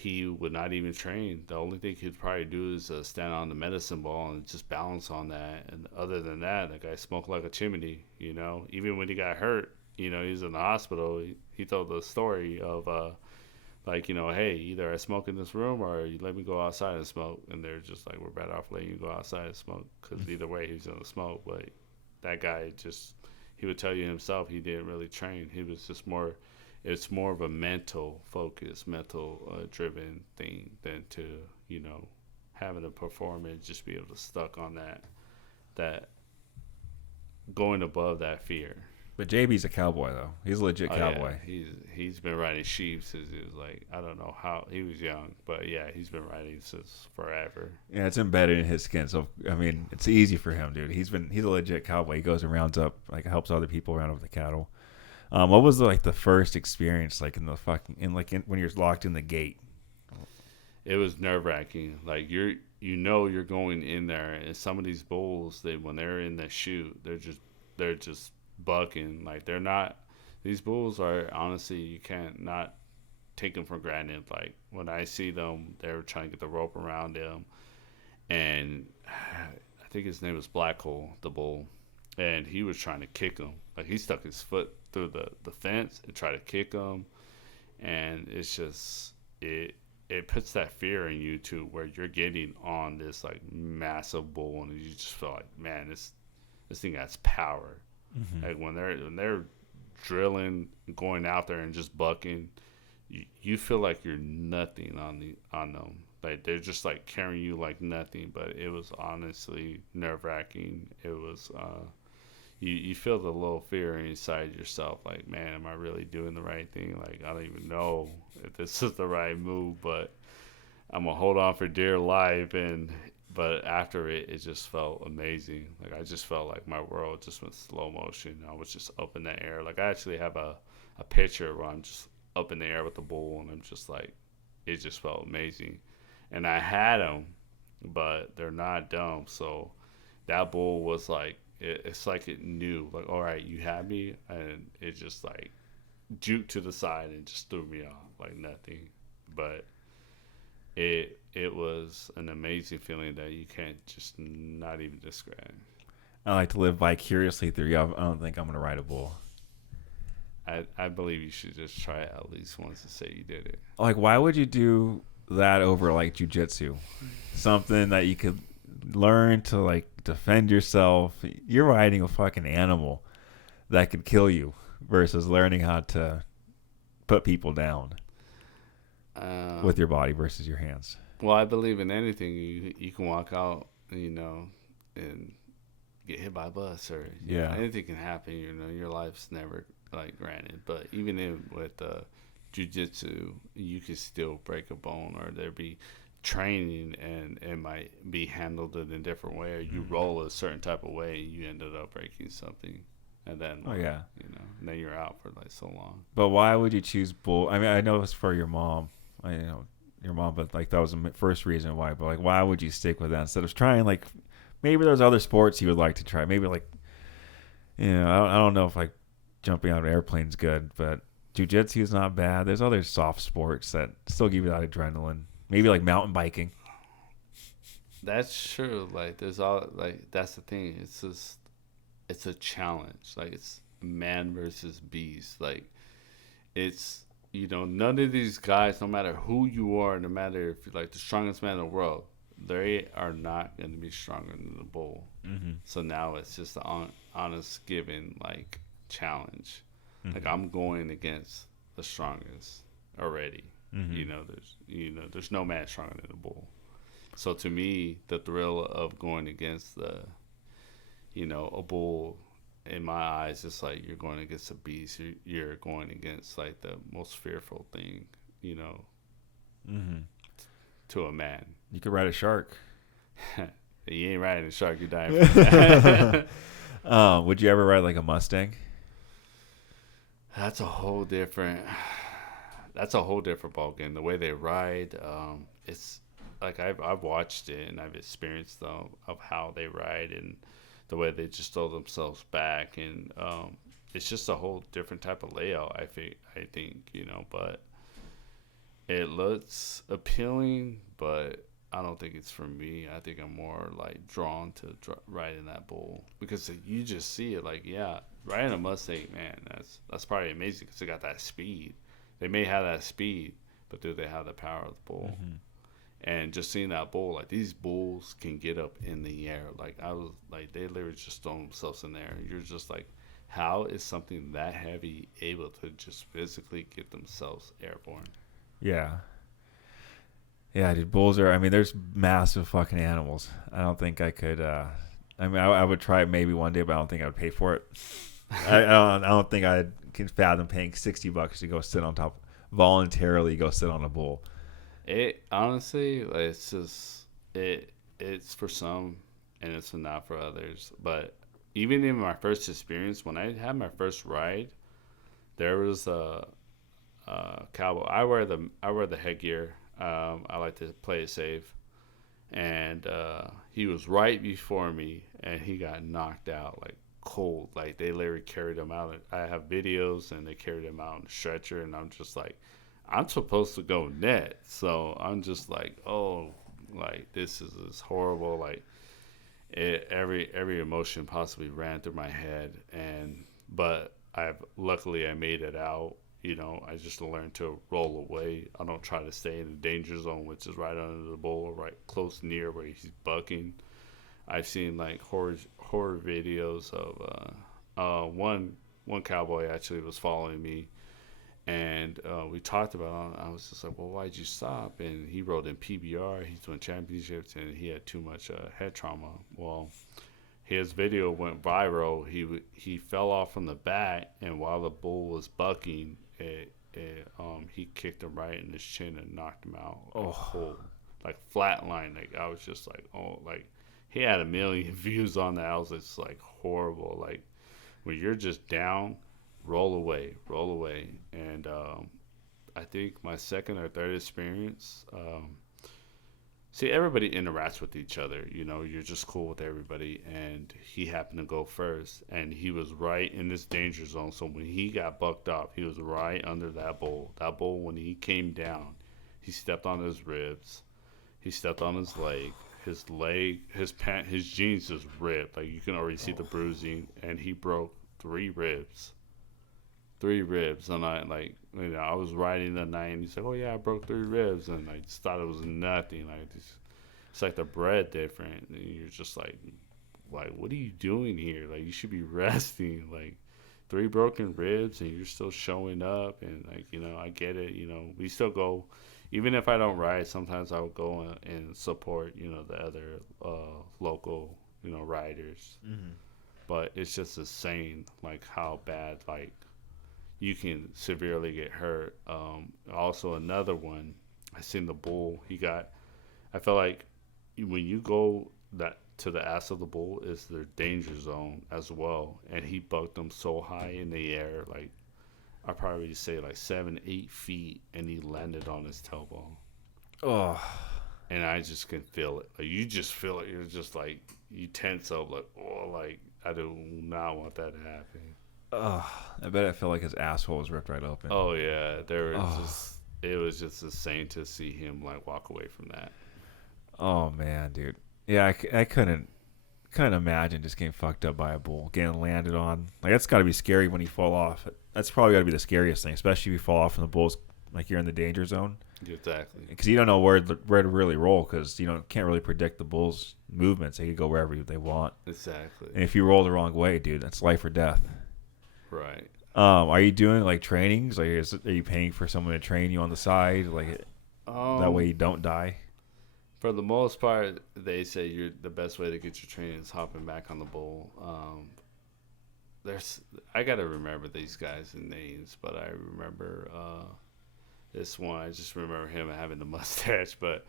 he would not even train. The only thing he'd probably do is stand on the medicine ball and just balance on that. And other than that, the guy smoked like a chimney. Even when he got hurt, he was in the hospital. He told the story of hey, either I smoke in this room or you let me go outside and smoke. And they're just like, we're better off letting you go outside and smoke because either way he's gonna smoke. But that guy he would tell you himself he didn't really train. He was just more. It's more of a mental focus, mental driven thing than to having a performance, just be able to stuck on that going above that fear. But JB's a cowboy though. He's a legit cowboy. Yeah. He's been riding sheep since he was like, I don't know how he was young, but yeah, he's been riding since forever. Yeah, it's embedded in his skin. So I mean, it's easy for him, dude. He's a legit cowboy. He goes and rounds up, helps other people round up the cattle. What was the first experience when you're locked in the gate? It was nerve wracking. Like you're going in there, and some of these bulls, when they're in the chute, they're just bucking. Like they're not. These bulls are honestly, you can't not take them for granted. Like when I see them, they're trying to get the rope around them, and I think his name was Black Hole, the bull, and he was trying to kick him. Like he stuck his foot through the fence and tried to kick him, and it's just it puts that fear in you too, where you're getting on this like massive bull, and you just feel like, man, this thing has power. Mm-hmm. Like when they're drilling, going out there and just bucking, you feel like you're nothing on them. Like they're just like carrying you like nothing. But it was honestly nerve wracking. It was you feel the little fear inside yourself, like, man, am I really doing the right thing? Like, I don't even know if this is the right move, but I'm gonna hold on for dear life. But after it just felt amazing. Like I just felt like my world just went slow motion. I was just up in the air. Like I actually have a picture where I'm just up in the air with the bull, and I'm just like, it just felt amazing. And I had them, but they're not dumb. So that bull was like, it's like it knew, like, all right, you have me, and it just like juked to the side and just threw me off like nothing. But it was an amazing feeling that you can't just not even describe. I like to live vicariously through you. I don't think I'm gonna ride a bull. I believe you should just try it at least once to say you did it. Like, why would you do that over like jiu-jitsu? Something that you could learn to like defend yourself. You're riding a fucking animal that could kill you versus learning how to put people down with your body versus your hands. Well, I believe in anything. You can walk out, and get hit by a bus, or anything can happen. Your life's never like granted. But even with jiu-jitsu, you can still break a bone, or there be training, and it might be handled in a different way, or you roll a certain type of way, you ended up breaking something, and then and then you're out for like so long. But why would you choose bull? I mean, I know it's for your mom. I know your mom, but like that was the first reason why. But like, why would you stick with that instead of trying like maybe there's other sports you would like to try? Maybe like I don't know if like jumping out of an airplane's good, but jiu-jitsu is not bad. There's other soft sports that still give you that adrenaline. Maybe like mountain biking. That's true. Like there's that's the thing. It's a challenge. Like it's man versus beast. Like it's none of these guys, no matter who you are, no matter if you're like the strongest man in the world, they are not going to be stronger than the bull. Mm-hmm. So now it's just an honest given like challenge. Mm-hmm. Like I'm going against the strongest already. Mm-hmm. There's no man stronger than the bull. So to me, the thrill of going against a bull, in my eyes, it's like you're going against a beast. You're going against like the most fearful thing, to a man. You could ride a shark. You ain't riding a shark. You're dying. Would you ever ride like a Mustang? That's a whole different ball game. The way they ride, it's like I've watched it and I've experienced of how they ride and the way they just throw themselves back, and it's just a whole different type of layout. I think but It looks appealing, but I don't think it's for me. I think I'm more like drawn to riding that bull because you just see it. Like, yeah, riding a Mustang, man, that's probably amazing because they got that speed. They may have that speed, but do they have the power of the bull? Mm-hmm. And just seeing that bull, like these bulls can get up in the air. Like I was like, they literally just throw themselves in there. You're just like, how is something that heavy able to just physically get themselves airborne? Yeah. Yeah, dude, bulls are. I mean, there's massive fucking animals. I don't think I could. I mean, I would try it maybe one day, but I don't think I would pay for it. I don't think I can fathom paying $60 to go sit on top, voluntarily go sit on a bull. It honestly, it's just it's for some, and it's not for others. But even in my first experience, when I had my first ride, there was a cowboy. I wear the headgear. I like to play it safe, and he was right before me, and he got knocked out like cold. Like they literally carried him out. I have videos, and they carried him out on a stretcher, and I'm just like, I'm supposed to go net, so I'm just like, oh, like this is horrible. Like every emotion possibly ran through my head, and but luckily I made it out. You know, I just learned to roll away. I don't try to stay in the danger zone, which is right under the bull, right close near where he's bucking. I've seen like horror videos of one cowboy actually was following me, and we talked about it. I was just like, well, why'd you stop? And he rode in PBR. He's doing championships, and he had too much head trauma. Well, his video went viral. He fell off from the back, and while the bull was bucking, he kicked him right in his chin and knocked him out. Like flatline. Like I was just like, oh, like he had a million views on that. I was just like horrible. Like when you're just down, roll away. And I think my second or third experience. See, everybody interacts with each other. You know, you're just cool with everybody. And he happened to go first. And he was right in this danger zone. So when he got bucked up, he was right under that bull. That bull, when he came down, he stepped on his ribs. He stepped on his leg. His jeans just ripped. Like, you can already see the bruising. And he broke 3 ribs. 3 ribs. And I was riding the night, and he's like, oh yeah, I broke 3 ribs. And I just thought it was nothing. It's like the bread different, and you're just like what are you doing here? Like, you should be resting. Like 3 broken ribs, and you're still showing up. And I get it. We still go, even if I don't ride. Sometimes I'll go and support the other local riders. Mm-hmm. But it's just insane, like how bad, like, you can severely get hurt. Also, another one, I seen the bull. I felt like when you go to the ass of the bull is their danger zone as well. And he bucked them so high in the air, like I probably say like 7-8 feet, and he landed on his tailbone. Oh, And I just can feel it. Like, you just feel it. You're just like, you tense up, like, oh, like I do not want that to happen. I bet I felt like his asshole was ripped right open. Oh yeah, it was just insane to see him like walk away from that. Oh man, dude. Yeah, I couldn't imagine just getting fucked up by a bull, getting landed on. Like, that's got to be scary when you fall off. That's probably got to be the scariest thing, especially if you fall off from the bulls, like you're in the danger zone. Exactly. Because you don't know where to really roll, because you can't really predict the bulls' movements. They could go wherever they want. Exactly. And if you roll the wrong way, dude, that's life or death. Right. Are you doing like trainings? Like, are you paying for someone to train you on the side, like that way you don't die? For the most part, they say the best way to get your training is hopping back on the bull. I gotta remember these guys' names, but I remember this one. I just remember him having the mustache, but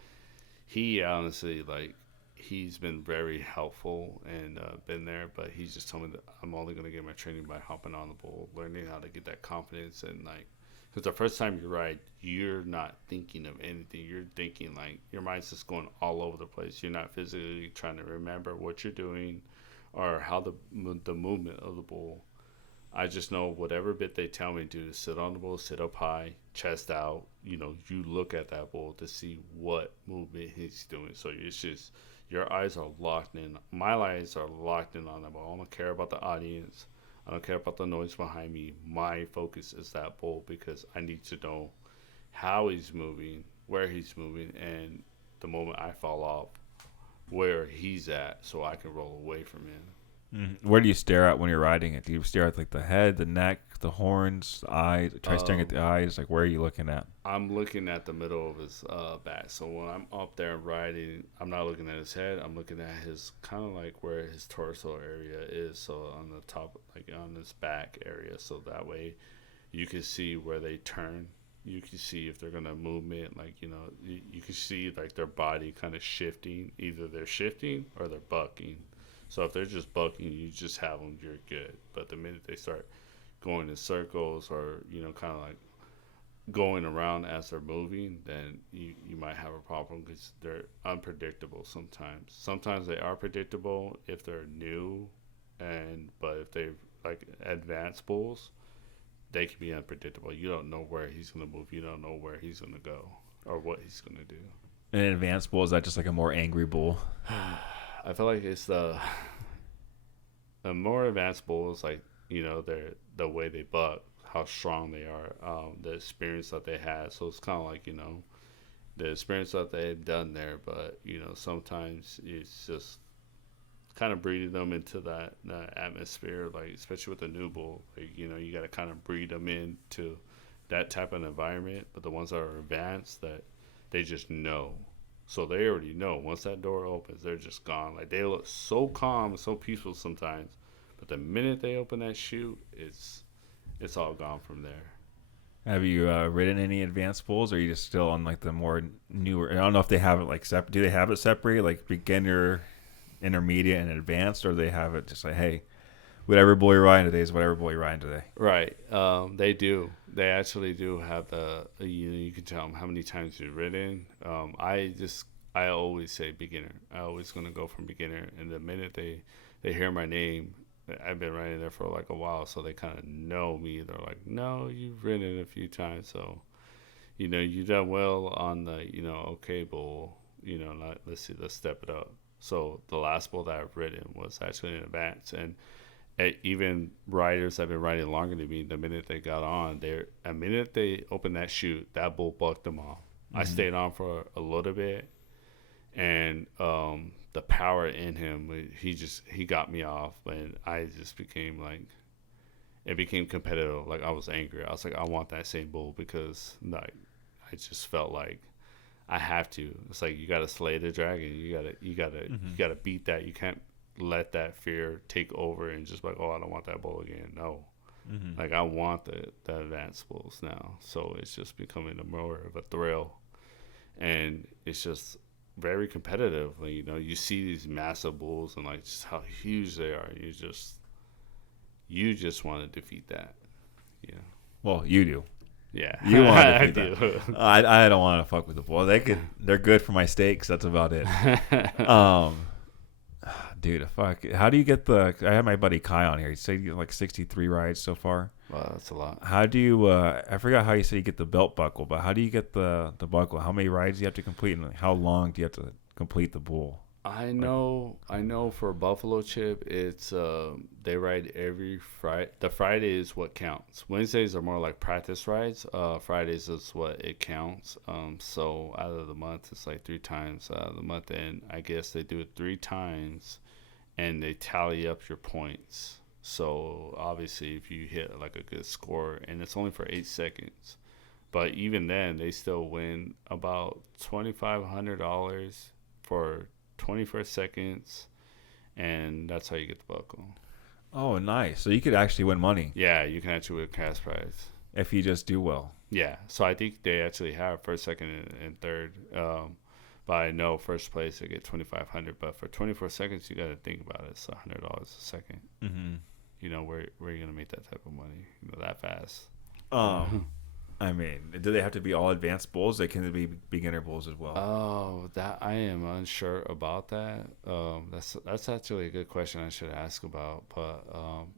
he honestly, like, he's been very helpful and been there, but he just told me that I'm only going to get my training by hopping on the bull, learning how to get that confidence. And like, because the first time you ride, you're not thinking of anything. You're thinking, like, your mind's just going all over the place. You're not physically trying to remember what you're doing or how the movement of the bull. I just know whatever bit they tell me to do, sit on the bull, sit up high, chest out. You look at that bull to see what movement he's doing. So it's just your eyes are locked in. My eyes are locked in on that bull. I don't care about the audience. I don't care about the noise behind me. My focus is that bull because I need to know how he's moving, where he's moving, and the moment I fall off, where he's at, so I can roll away from him. Where do you stare at when you're riding it? Do you stare at like the head, the neck, the horns, the eyes? Try staring at the eyes. Like where are you looking at? I'm looking at the middle of his back. So when I'm up there riding, I'm not looking at his head. I'm looking at his kind of like where his torso area is. So on the top, like on his back area. So that way you can see where they turn. You can see if they're going to movement. Like, you can see like their body kind of shifting. Either they're shifting or they're bucking. So if they're just bucking, you just have them, you're good. But the minute they start going in circles or, kind of like going around as they're moving, then you might have a problem because they're unpredictable sometimes. Sometimes they are predictable if they're new, but if they're like advanced bulls, they can be unpredictable. You don't know where he's going to move. You don't know where he's going to go or what he's going to do. An advanced bull, is that just like a more angry bull? I feel like it's the more advanced bulls, like, they're the way they buck, how strong they are, the experience that they had. So it's kind of like, the experience that they've done there. But, sometimes it's just kind of breeding them into that atmosphere, like, especially with the new bull. Like, you got to kind of breed them into that type of environment. But the ones that are advanced, that they just know. So they already know once that door opens, they're just gone. Like they look so calm and so peaceful sometimes, but the minute they open that chute, it's all gone from there. Have you ridden any advanced bulls, or are you just still on like the more newer? I don't know if they have it like do they have it separated like beginner, intermediate, and advanced, or do they have it just like, hey, whatever bull you're riding today is whatever bull you're riding today? Right. They do. They actually do have you can tell them how many times you've ridden. I always say beginner. I always going to go from beginner. And the minute they hear my name, I've been riding there for like a while, so they kind of know me. They're like, no, you've ridden a few times. So, you've done well on the, okay bull. Let's see, let's step it up. So the last bull that I've ridden was actually in advance. And even riders that have been riding longer than me, the minute they got on, a minute they opened that chute, that bull bucked them off. I stayed on for a little bit, and the power in him, he got me off, and I just became like, it became competitive. Like I was angry. I was like, I want that same bull because like I just felt like I have to. It's like you got to slay the dragon. You gotta beat that. You can't let that fear take over and just like, oh, I don't want that bull again. No. Like I want the advanced bulls now. So it's just becoming more of a thrill, and it's just very competitive. Like, you see these massive bulls and like just how huge they are. You just want to defeat that. Yeah. Well, you do. Yeah. You want to I defeat do. that. I don't want to fuck with the bull. They're good for my steaks. That's about it. Dude, fuck. How do you get I had my buddy Kai on here. He said you get like 63 rides so far. Wow, that's a lot. How do you, I forgot how you said you get the belt buckle, but how do you get the buckle? How many rides do you have to complete, and how long do you have to complete the bull? I know for Buffalo Chip, it's they ride every Friday. The Friday is what counts. Wednesdays are more like practice rides. Fridays is what it counts. So out of the month, it's like 3 times out of the month, and I guess they do it 3 times, and they tally up your points. So obviously, if you hit like a good score, and it's only for 8 seconds, but even then, they still win about $2,500 for 24 seconds, and that's how you get the buckle. Oh, nice. So you could actually win money. Yeah, you can actually win cash prize if you just do well. Yeah, so I think they actually have first, second, and third. But I know first place they get $2,500, but for 24 seconds, you got to think about it. It's $100 a second. Mm-hmm. Where are you gonna make that type of money? That fast? I mean, do they have to be all advanced bulls? They can be beginner bulls as well. Oh, that I am unsure about that. That's actually a good question I should ask about. But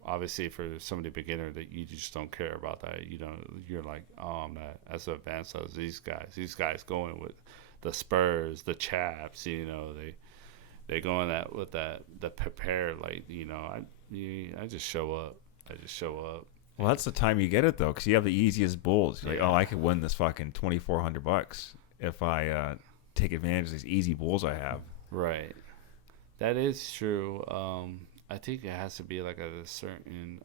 obviously, for somebody beginner, that you just don't care about that. You don't. You're like, oh, I'm not as advanced as these guys. These guys going with the spurs, the chaps. They go in that with that the prepare. Like I just show up. I just show up. Well, that's the time you get it though, because you have the easiest bulls. You're like, Yeah. oh, I could win this fucking $2,400 if I take advantage of these easy bulls I have. Right. That is true. I think it has to be like at a certain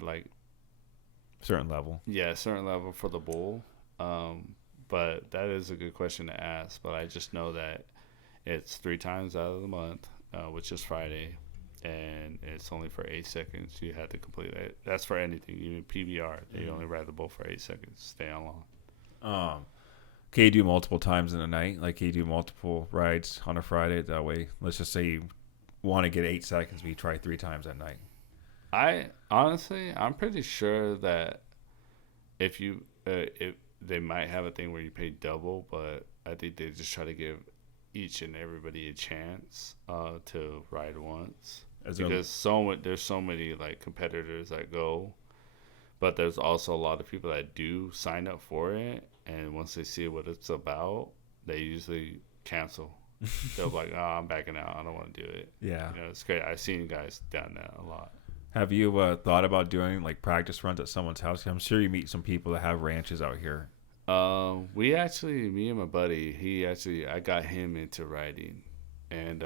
like Certain level. certain level for the bull. But that is a good question to ask. But I just know that it's 3 times out of the month, which is Friday, and it's only for 8 seconds. You have to complete it. That's for anything, even PBR. They only ride the bull for 8 seconds. Stay on long. Can you do multiple times in a night? Like, can you do multiple rides on a Friday? That way, let's just say you want to get 8 seconds, but you try 3 times at night. I'm pretty sure that if they might have a thing where you pay double, but I think they just try to give each and everybody a chance to ride once. Because there's so many like competitors that go, but there's also a lot of people that do sign up for it, and once they see what it's about, they usually cancel. They'll be like, "Oh, I'm backing out. I don't want to do it." Yeah. It's great. I've seen guys done that a lot. Have you thought about doing like practice runs at someone's house? I'm sure you meet some people that have ranches out here. Me and my buddy, I got him into riding, and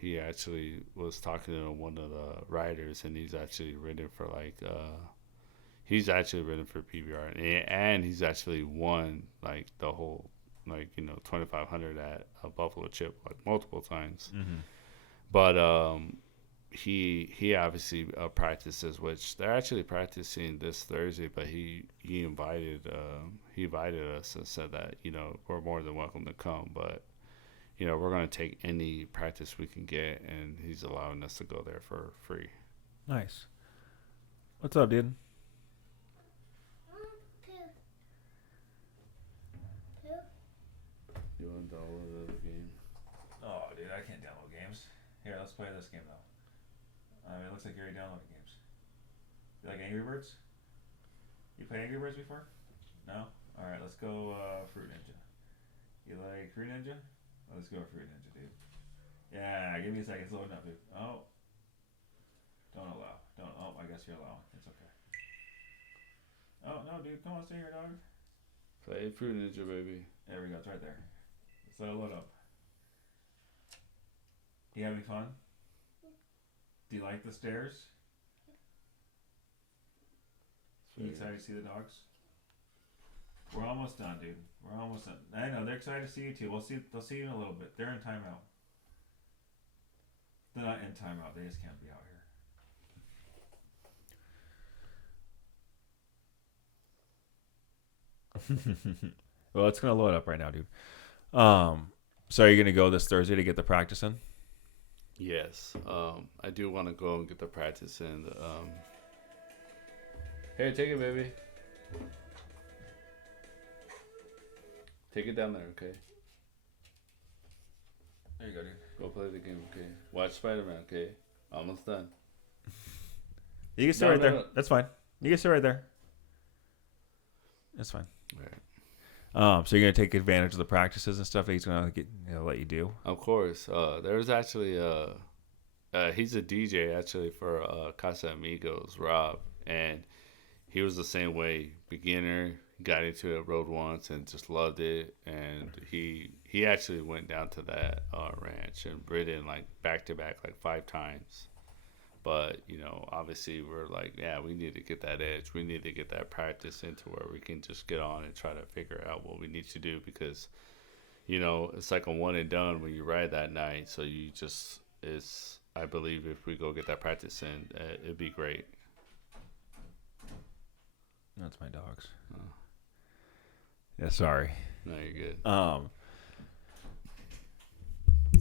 he actually was talking to one of the riders, and he's actually ridden for PBR, and he's actually won like the whole 2,500 at a Buffalo Chip like multiple times. Mm-hmm. But he obviously practices, which they're actually practicing this Thursday. But he invited us and said that we're more than welcome to come, but we're going to take any practice we can get, and he's allowing us to go there for free. Nice. What's up, dude? You want to download the game? Oh, dude, I can't download games. Here, let's play this game though. It looks like you're already downloading games. You like Angry Birds? You played Angry Birds before? No? Alright, let's go Fruit Ninja. You like Fruit Ninja? Let's go Fruit Ninja, dude. Yeah, give me a second. It's loading up, dude. Oh. Don't allow. I guess you're allowing. It's okay. Oh, no, dude. Come on, stay here, dog. Play Fruit Ninja, baby. There we go. It's right there. Let's let it load up. You having fun? Do you like the stairs? You excited to see the dogs? We're almost done, dude. We're almost done. I know they're excited to see you too. They'll see you in a little bit. They're in timeout. They're not in timeout. They just can't be out here. Well, it's gonna load up right now, dude. So are you gonna go this Thursday to get the practice in? Yes. I do want to go and get the practice in. Here, take it, baby. Take it down there, okay? There you go, dude. Go play the game, okay? Watch Spider-Man, okay? Almost done. You can sit right there. That's fine. You can sit right there. That's fine. All right. So you're gonna take advantage of the practices and stuff that he's gonna let you do. Of course. There's actually he's a DJ actually for Casa Amigos, Rob, and he was the same way. Beginner, got into it, rode once, and just loved it. And he actually went down to that ranch and ridden like back to back like 5 times. But obviously we're like, yeah, we need to get that edge. We need to get that practice into where we can just get on and try to figure out what we need to do, because it's like a one and done when you ride that night. So I believe if we go get that practice in, it'd be great. That's my dogs. Oh. Yeah, sorry. No, you're good.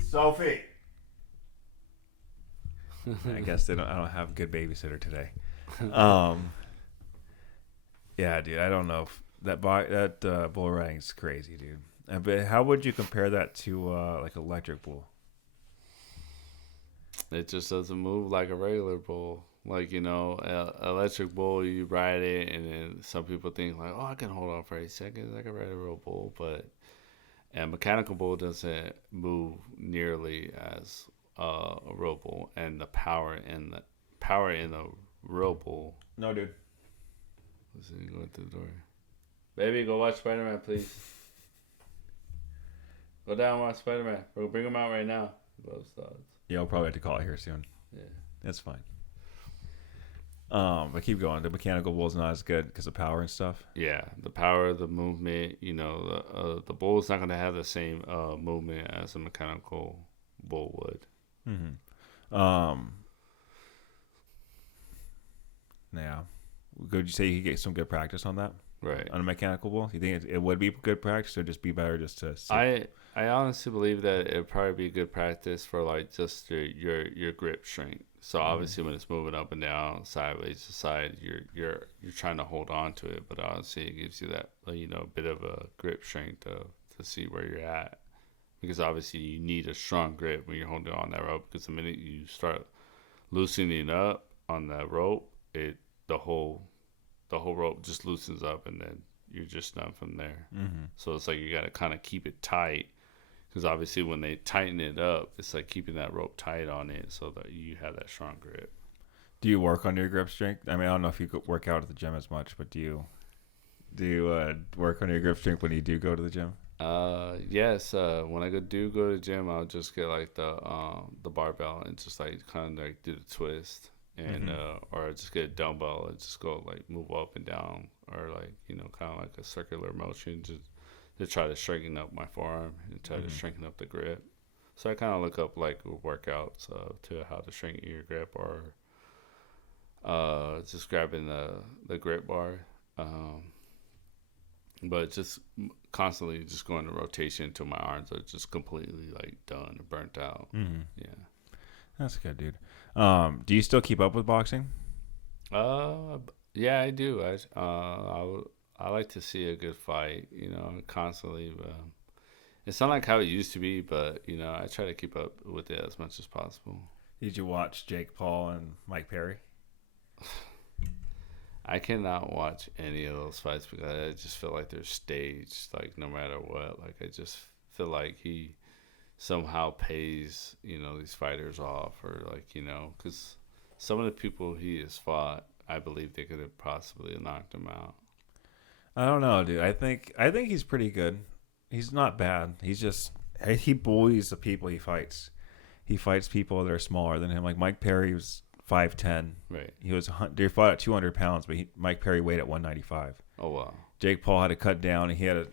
Sophie. I guess I don't have a good babysitter today. Yeah, dude. I don't know if that bull riding's crazy, dude. But how would you compare that to like electric bull? It just doesn't move like a regular bull. Like, electric bull, you ride it, and then some people think like, oh, I can hold on for 8 seconds. I can ride a real bull, but a mechanical bull doesn't move nearly as a real bull, and the power in the real bull. No, dude. Let's see, go through the door. Baby, go watch Spider Man, please. Go down and watch Spider Man. We'll bring him out right now. Loves dogs. Yeah, we'll probably have to call it here soon. Yeah. That's fine. But keep going. The mechanical bull's not as good because of power and stuff. Yeah, the power, the movement. The bull's not going to have the same movement as a mechanical bull would. Mm-hmm. Yeah. Would you say you get some good practice on that? Right. On a mechanical bull? You think it would be good practice, or just be better just to sit? I honestly believe that it'd probably be good practice for like just your grip strength. So obviously when it's moving up and down, sideways to side, you're trying to hold on to it, but honestly it gives you that bit of a grip strength to see where you're at, because obviously you need a strong grip when you're holding on that rope, because the minute you start loosening up on that rope, the whole rope just loosens up, and then you're just done from there. Mm-hmm. So it's like you got to kind of keep it tight, because obviously when they tighten it up, it's like keeping that rope tight on it so that you have that strong grip. Do you work on your grip strength? I mean, I don't know if you work out at the gym as much, but do you work on your grip strength when you do go to the gym? Yes. When I do go to the gym, I'll just get like the barbell and just like kind of like do the twist, and or just get a dumbbell and just go like move up and down, or like kind of like a circular motion just to try to straighten up my forearm and try to strengthen up the grip. So I kind of look up like workouts to how to strengthen your grip, or just grabbing the grip bar, but just constantly just going to rotation until my arms are just completely like done and burnt out. Mm-hmm. Yeah. That's good, dude. Do you still keep up with boxing? Yeah, I do. I like to see a good fight. Constantly. It's not like how it used to be, but I try to keep up with it as much as possible. Did you watch Jake Paul and Mike Perry? I cannot watch any of those fights because I just feel like they're staged. Like no matter what, like I just feel like he somehow pays these fighters off, or like because some of the people he has fought, I believe they could have possibly knocked him out. I don't know, dude. I think he's pretty good. He's not bad. He bullies the people he fights. He fights people that are smaller than him. Like Mike Perry was 5'10". Right. They fought at 200 pounds, but Mike Perry weighed at 195. Oh wow. Jake Paul had to cut down, and he had to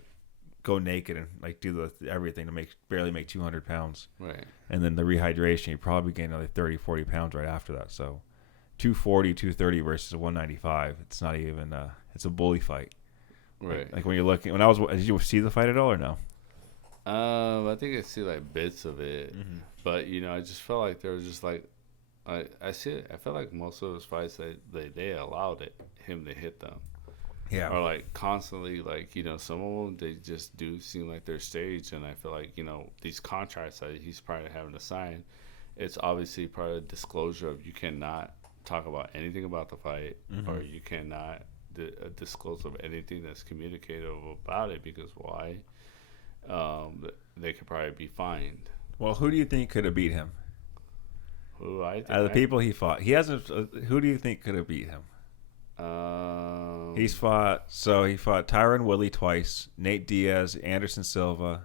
go naked and like do everything to barely make 200 pounds. Right. And then the rehydration, he probably gained another 30, 40 pounds right after that. So 240, 230 versus 195. It's not even it's a bully fight. Right. Like when you're looking, did you see the fight at all or no? I think I see like bits of it, but I just felt like there was just like, I see it. I felt like most of those fights they allowed him to hit them. Yeah. Or like constantly, like some of them they just do seem like they're staged, and I feel like these contracts that he's probably having to sign, it's obviously part of the disclosure of you cannot talk about anything about the fight, or you cannot disclose of anything that's communicative about it, because why? They could probably be fined. Well, who do you think could have beat him? Who I think Out of the people he fought, he hasn't. Who do you think could have beat him? He fought Tyron Woodley twice, Nate Diaz, Anderson Silva,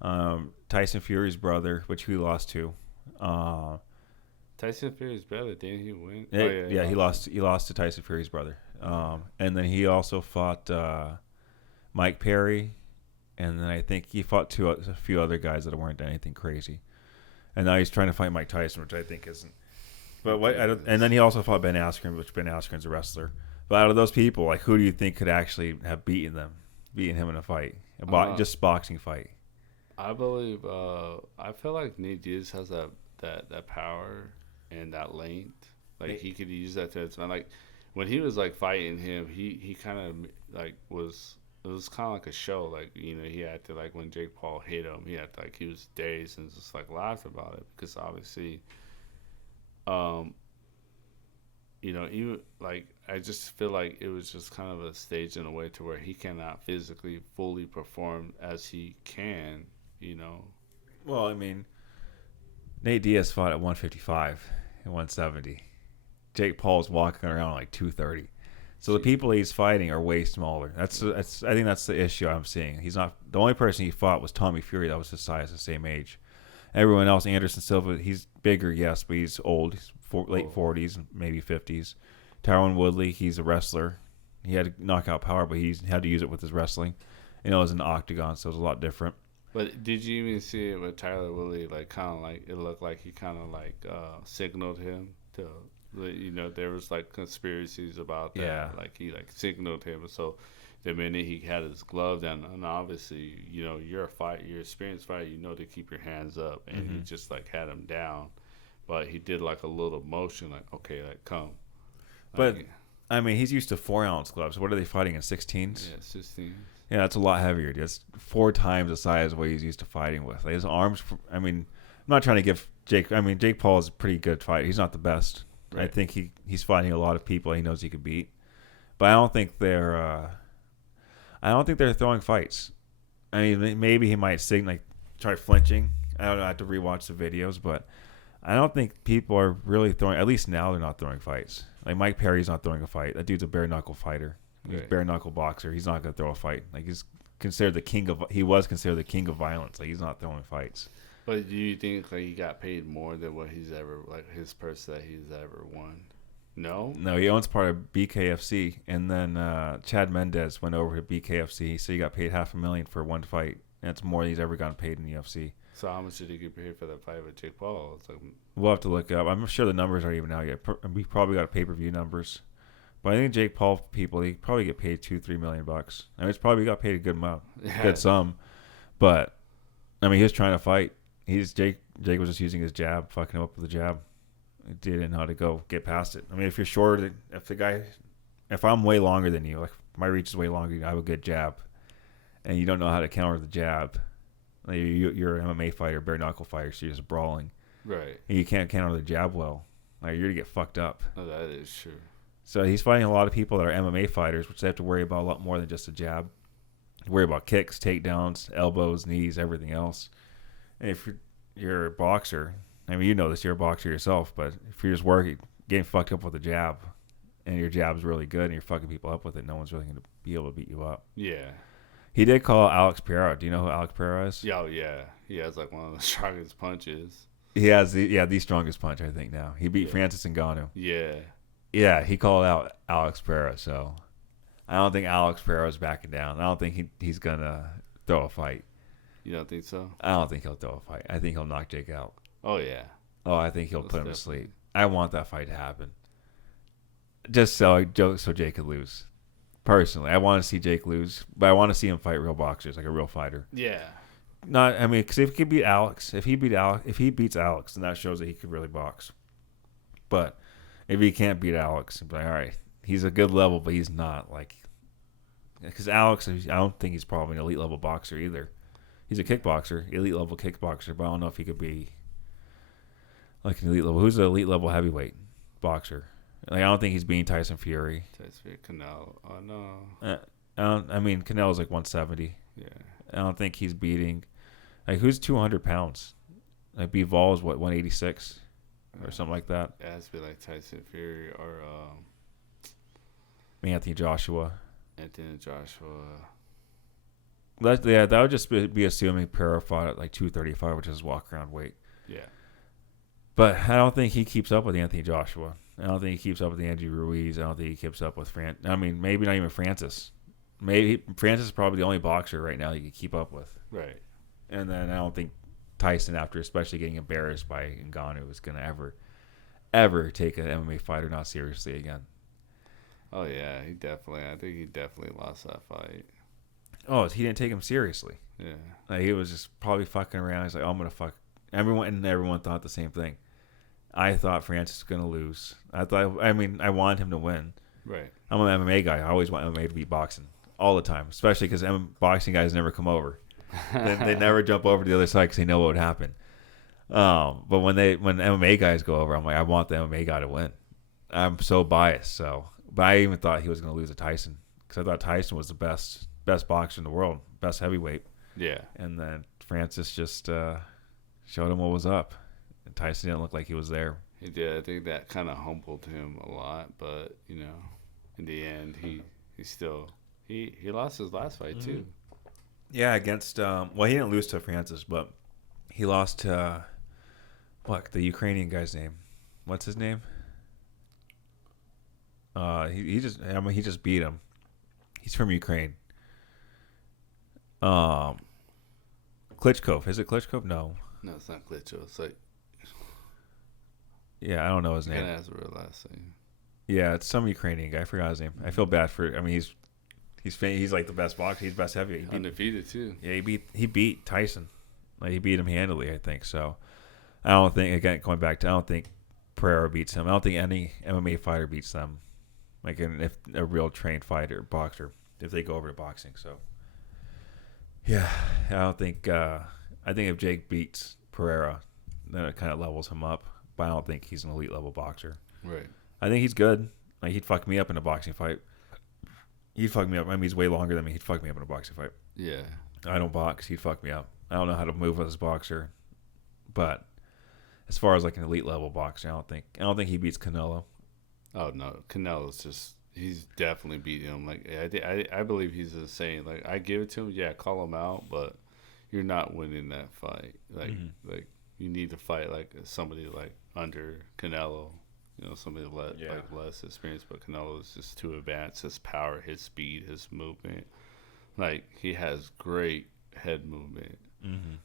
Tyson Fury's brother, which he lost to. Tyson Fury's brother, didn't he win? He lost. He lost to Tyson Fury's brother. And then he also fought Mike Perry, and then I think he fought a few other guys that weren't anything crazy. And now he's trying to fight Mike Tyson, which I think isn't. But and then he also fought Ben Askren, which Ben Askren's a wrestler. But out of those people, like, who do you think could actually have beaten him in a fight, just boxing fight? I believe. I feel like Nate Diaz has that power and that length. Like he could use that to. It's not like when he was like fighting him, he kind of like was. It was kind of like a show, like he acted like when Jake Paul hit him, he acted like he was dazed and just like laughed about it because obviously, um, even like I just feel like it was just kind of a stage in a way to where he cannot physically fully perform as he can. Well, I mean, Nate Diaz fought at 155 and 170. Jake Paul's walking around like 230. So the people he's fighting are way smaller. That's I think that's the issue I'm seeing. He's not the only person he fought was Tommy Fury. That was his size, the same age. Everyone else, Anderson Silva, he's bigger, yes, but he's old. He's late 40s, maybe 50s. Tyron Woodley, he's a wrestler. He had knockout power, but he had to use it with his wrestling. It was an octagon, so it was a lot different. But did you even see it with Tyler Woodley? Like, kind of like it looked like he kind of like signaled him to. There was like conspiracies about that. Yeah. Like he like signaled him, so the minute he had his glove down, and obviously you're a fighter, you're an experienced fighter, to keep your hands up, and he just like had him down, but he did like a little motion, like okay, like come. But I mean, he's used to 4-ounce gloves. What are they fighting in 16s? Yeah, 16. Yeah, that's a lot heavier. That's 4 times the size of what he's used to fighting with. Like his arms. I mean, I'm not trying to give Jake. I mean, Jake Paul is a pretty good fighter. He's not the best. Right. I think he's fighting a lot of people he knows he could beat, but I don't think they're throwing fights. I mean, maybe he might try flinching. I don't know. I have to rewatch the videos, but I don't think people are really throwing. At least now they're not throwing fights. Like Mike Perry's not throwing a fight. That dude's a bare knuckle fighter. He's a bare knuckle boxer. He's not gonna throw a fight. Like he was considered the king of violence. Like he's not throwing fights. But do you think like he got paid more than what he's ever like his purse that he's ever won? No, he owns part of BKFC, and then Chad Mendez went over to BKFC, so he got paid $500,000 for one fight. That's more than he's ever gotten paid in the UFC. So how much did he get paid for that fight with Jake Paul? It's like, we'll have to look up. I'm sure the numbers aren't even out yet. We probably got pay-per-view numbers, but I think Jake Paul people they probably get paid $2-3 million. I mean, it's probably got paid a good amount, good sum, but I mean, he was trying to fight. Jake was just using his jab, fucking him up with the jab. He didn't know how to get past it. I mean, if you're short, if I'm way longer than you, like my reach is way longer than you, I have a good jab, and you don't know how to counter the jab. Like you're an MMA fighter, bare knuckle fighter, so you're just brawling. Right. And you can't counter the jab well. Like you're gonna get fucked up. Oh, that is true. So he's fighting a lot of people that are MMA fighters, which they have to worry about a lot more than just a jab. Worry about kicks, takedowns, elbows, knees, everything else. And if you're a boxer, I mean, you know this, you're a boxer yourself, but if you're just getting fucked up with a jab, and your jab's really good, and you're fucking people up with it, no one's really going to be able to beat you up. Yeah. He did call Alex Pereira. Do you know who Alex Pereira is? Yeah, he has like one of the strongest punches. He has the strongest punch, I think, now. He beat Francis Ngannou. Yeah. Yeah, he called out Alex Pereira, so I don't think Alex Pereira's backing down. I don't think he's going to throw a fight. You don't think so? I don't think he'll throw a fight. I think he'll knock Jake out. Oh, yeah. Oh, I think he'll put him to sleep. I want that fight to happen. Just so Jake could lose. Personally, I want to see Jake lose, but I want to see him fight real boxers, like a real fighter. Yeah. Because if he beats Alex, then that shows that he could really box. But if he can't beat Alex, I'm like, all right, he's a good level, but he's not because Alex, I don't think he's probably an elite level boxer either. He's a kickboxer, elite level kickboxer, but I don't know if he could be like an elite level. Who's an elite level heavyweight boxer? Like, I don't think he's beating Tyson Fury. Canelo. Oh, no. Canelo's like 170. Yeah. I don't think he's beating. Like, who's 200 pounds? Like, Bivol is what, 186? Or something like that? It has to be like Tyson Fury or Anthony Joshua. That would just be assuming Pereira fought at like 235, which is his walk-around weight. Yeah. But I don't think he keeps up with Anthony Joshua. I don't think he keeps up with Andy Ruiz. I don't think he keeps up with maybe not even Francis. Maybe Francis is probably the only boxer right now he can keep up with. Right. And then I don't think Tyson, after especially getting embarrassed by Ngannou, is going to ever take an MMA fighter not seriously again. Oh, yeah. I think he definitely lost that fight. Oh, he didn't take him seriously. Yeah. Like, he was just probably fucking around. He's like, oh, I'm going to fuck. Everyone thought the same thing. I thought Francis was going to lose. I wanted him to win. Right. I'm an MMA guy. I always want MMA to beat boxing all the time, especially because boxing guys never come over. They never jump over to the other side because they know what would happen. But when MMA guys go over, I'm like, I want the MMA guy to win. I'm so biased. But I even thought he was going to lose to Tyson because I thought Tyson was the best boxer in the world, best heavyweight. Yeah. And then Francis just showed him what was up. And Tyson didn't look like he was there. He did. I think that kind of humbled him a lot. But, in the end, he still he lost his last fight, too. Yeah, against, he didn't lose to Francis, but he lost to, the Ukrainian guy's name? What's his name? He just beat him. He's from Ukraine. Klitschko. Is it Klitschko? No. No, it's not Klitschko. It's like... Yeah, I don't know his name. Kind of has a real last name. Yeah, it's some Ukrainian guy. I forgot his name. I feel bad for... I mean, he's like the best boxer. He's best heavyweight. Undefeated, too. Yeah, he beat Tyson. Like, he beat him handily, I think. So, I don't think... Again, going back to... I don't think Pereira beats him. I don't think any MMA fighter beats them. Like, if a real trained fighter, boxer, if they go over to boxing. So, yeah, I don't think... I think if Jake beats Pereira, then it kind of levels him up. But I don't think he's an elite level boxer. Right. I think he's good. Like, he'd fuck me up in a boxing fight. He'd fuck me up. I mean, he's way longer than me. He'd fuck me up in a boxing fight. Yeah. I don't box. He'd fuck me up. I don't know how to move as a boxer. But as far as like an elite level boxer, I don't think he beats Canelo. Oh no, Canelo's he's definitely beating him. Like I believe he's the same. Like I give it to him, yeah, call him out, but you're not winning that fight. Like like you need to fight like somebody like under Canelo. Somebody like less experienced, but Canelo is just too advanced. His power, his speed, his movement. Like he has great head movement.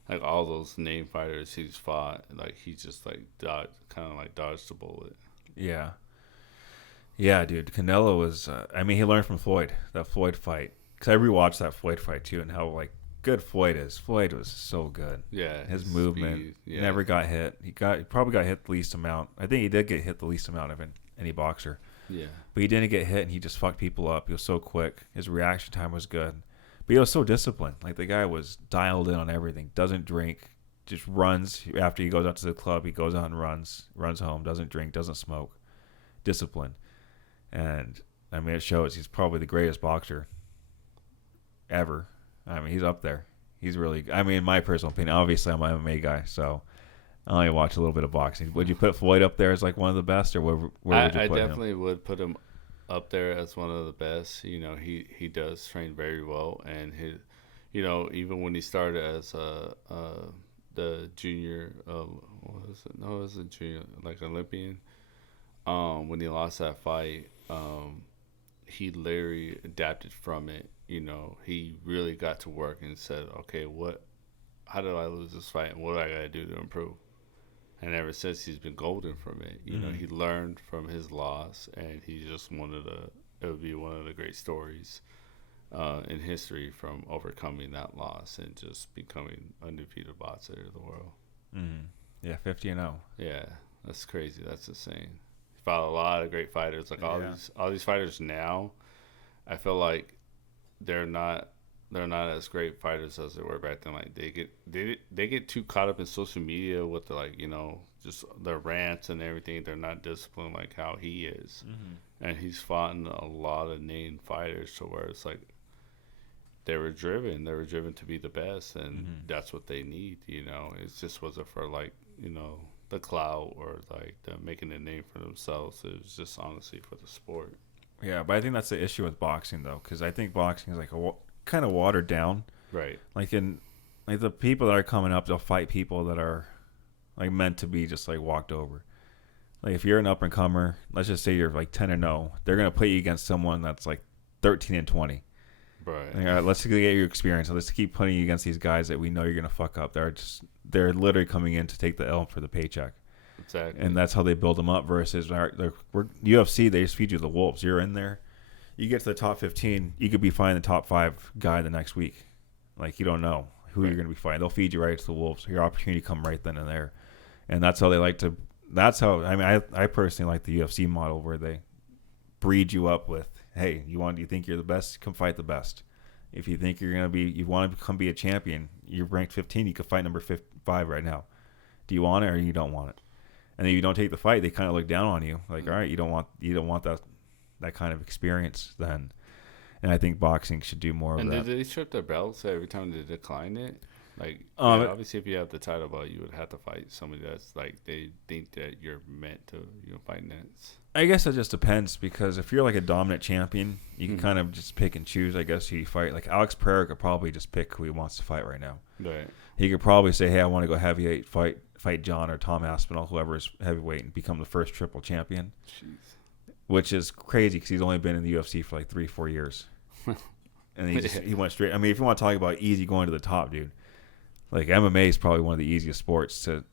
Like all those name fighters he's fought, like he just like dodged the bullet. Yeah. Yeah, dude. Canelo was. He learned from Floyd, that Floyd fight. Because I rewatched that Floyd fight too, and how like good Floyd is. Floyd was so good. Yeah, his movement never got hit. He probably got hit the least amount. I think he did get hit the least amount of any boxer. Yeah, but he didn't get hit, and he just fucked people up. He was so quick. His reaction time was good, but he was so disciplined. Like the guy was dialed in on everything. Doesn't drink, just runs. After he goes out to the club, he goes out and runs home. Doesn't drink, doesn't smoke. Discipline. And, it shows he's probably the greatest boxer ever. He's up there. He's really, in my personal opinion, obviously I'm an MMA guy, so I only watch a little bit of boxing. Would you put Floyd up there as like one of the best, or where would you put him? I definitely would put him up there as one of the best. He does train very well, and even when he started as the junior, what was it? No, it was a junior, like Olympian. When he lost that fight, he literally adapted from it. He really got to work and said, okay, how did I lose this fight, and what do I got to do to improve? And ever since, he's been golden from it. He learned from his loss, and he just it would be one of the great stories in history from overcoming that loss and just becoming undefeated boxer of the world. Yeah, 50-0. Yeah, that's crazy. That's insane. Fought a lot of great fighters. Like all these fighters now, I feel like they're not as great fighters as they were back then. Like they get too caught up in social media with the just their rants and everything. They're not disciplined like how he is. And he's fought a lot of named fighters to where it's like they were driven to be the best, and that's what they need. It just wasn't for the clout or making a name for themselves. It was just honestly for the sport. Yeah, but I think that's the issue with boxing though, because I think boxing is like kind of watered down. Right. Like the people that are coming up, they'll fight people that are like meant to be just like walked over. Like if you're an up and comer, let's just say you're like 10-0, they're gonna put you against someone that's like 13-20. Right. All right, let's get your experience. Let's keep putting you against these guys that we know you're gonna fuck up. They're literally coming in to take the L for the paycheck. Exactly. And that's how they build them up. Versus UFC, they just feed you the wolves. You're in there, you get to the top 15, you could be fighting the top 5 guy the next week. Like you don't know who you're gonna be fighting. They'll feed you right to the wolves. Your opportunity come right then and there, and that's how they like to. That's how I personally like the UFC model where they breed you up with, hey, you think you're the best? Come fight the best. If you think you want to come be a champion, you're ranked 15. You could fight number 5 right now. Do you want it or you don't want it? And if you don't take the fight, they kind of look down on you. Like, all right, you don't want that kind of experience then. And I think boxing should do more of that. And did they strip their belts every time they decline it? Like, obviously, if you have the title belt, you would have to fight somebody that's like they think that you're meant to, fight next. I guess it just depends, because if you're like a dominant champion, you can kind of just pick and choose, I guess, who you fight. Like Alex Pereira could probably just pick who he wants to fight right now. Right. He could probably say, hey, I want to go heavyweight, fight John or Tom Aspinall, whoever's heavyweight, and become the first triple champion. Jeez. Which is crazy because he's only been in the UFC for like 3-4 years. And he went straight. I mean, if you want to talk about easy going to the top, dude, like MMA is probably one of the easiest sports to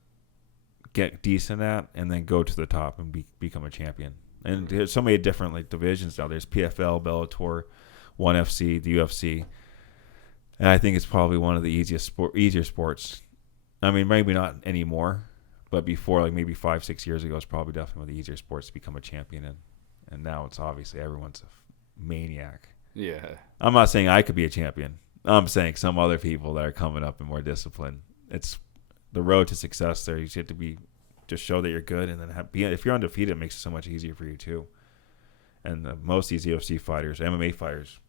get decent at and then go to the top and become a champion. And there's so many different like divisions now. There's PFL, Bellator, ONE FC, the UFC. And I think it's probably one of the easier sports. I mean, maybe not anymore, but before, like maybe 5-6 years ago, it's probably definitely one of the easier sports to become a champion in. And now it's obviously everyone's a maniac. Yeah. I'm not saying I could be a champion. I'm saying some other people that are coming up and more disciplined. It's the road to success there. You just have to just show that you're good, and then if you're undefeated, it makes it so much easier for you too. And most of these UFC fighters, MMA fighters,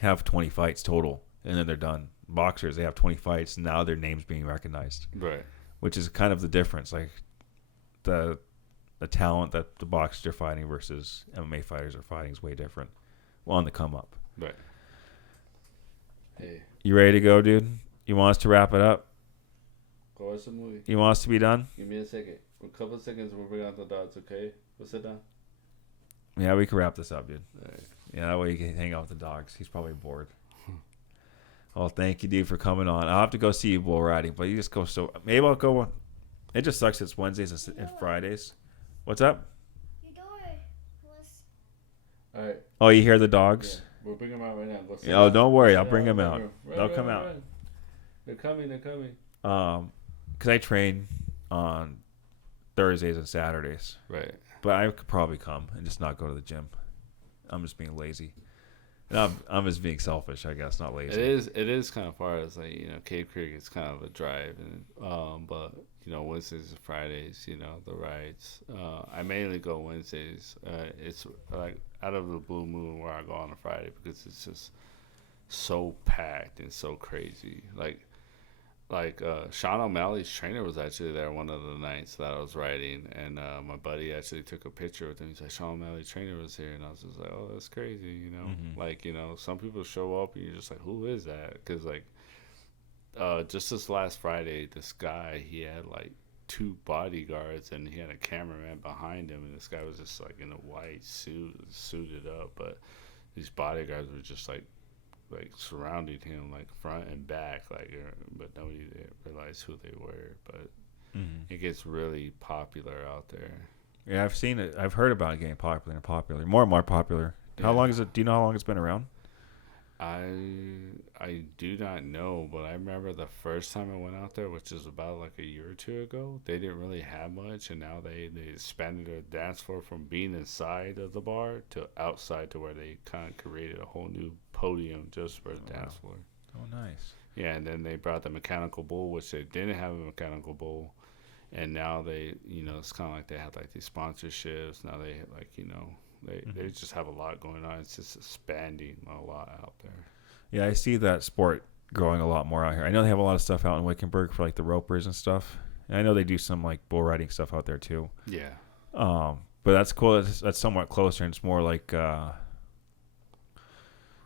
have 20 fights total, and then they're done. Boxers, they have 20 fights, and now their name's being recognized. Right. Which is kind of the difference. Like the talent that the boxers are fighting versus MMA fighters are fighting is way different. Well, on the come up. Right. Hey. You ready to go, dude? You want us to wrap it up? Go watch the movie. You want us to be done? Give me a second. For a couple of seconds, we'll bring out the dogs, okay? We'll sit down. Yeah, we can wrap this up, dude. All right. Yeah, that way you can hang out with the dogs. He's probably bored. Well, thank you, dude, for coming on. I'll have to go see you bull riding, but you just go. So maybe I'll go. It just sucks. It's Wednesdays and Fridays. What's up? Your door was. All right. Oh, you hear the dogs? Yeah. We'll bring them out right now. Go sit Oh, down. don't worry. Sit I'll down. bring them out. Run, They'll run, come run, out. run. They're coming. Because I train on Thursdays and Saturdays. Right. But I could probably come and just not go to the gym. I'm just being lazy. And I'm just being selfish, I guess, not lazy. It is kind of far. It's like, Cave Creek is kind of a drive, and but Wednesdays and Fridays, the rides. I mainly go Wednesdays. It's like out of the blue moon where I go on a Friday because it's just so packed and so crazy. Like Sean O'Malley's trainer was actually there one of the nights that I was riding, and my buddy actually took a picture with him. He's like, Sean O'Malley's trainer was here, and I was just like, oh, that's crazy, Mm-hmm. Like, some people show up and you're just like, who is that? Because like, just this last Friday, this guy, he had like 2 bodyguards and he had a cameraman behind him, and this guy was just like in a white suit, suited up, but these bodyguards were just like surrounding him like front and back, but nobody realized who they were. But it gets really popular out there. Yeah, I've seen it. I've heard about it getting popular, more and more popular. How long is it? Do you know how long it's been around? I do not know, but I remember the first time I went out there, which is about like a year or 2 ago, they didn't really have much, and now they expanded their dance floor from being inside of the bar to outside, to where they kind of created a whole new podium just for the dance floor. Oh, nice. Yeah, and then they brought the mechanical bull, which they didn't have a mechanical bull, and now they, it's kind of like they have like these sponsorships. Now they like, they just have a lot going on. It's just expanding a lot out there. Yeah, I see that sport growing a lot more out here. I know they have a lot of stuff out in Wickenburg for like the ropers and stuff. And I know they do some like bull riding stuff out there too. Yeah. But that's cool. That's somewhat closer, and it's more like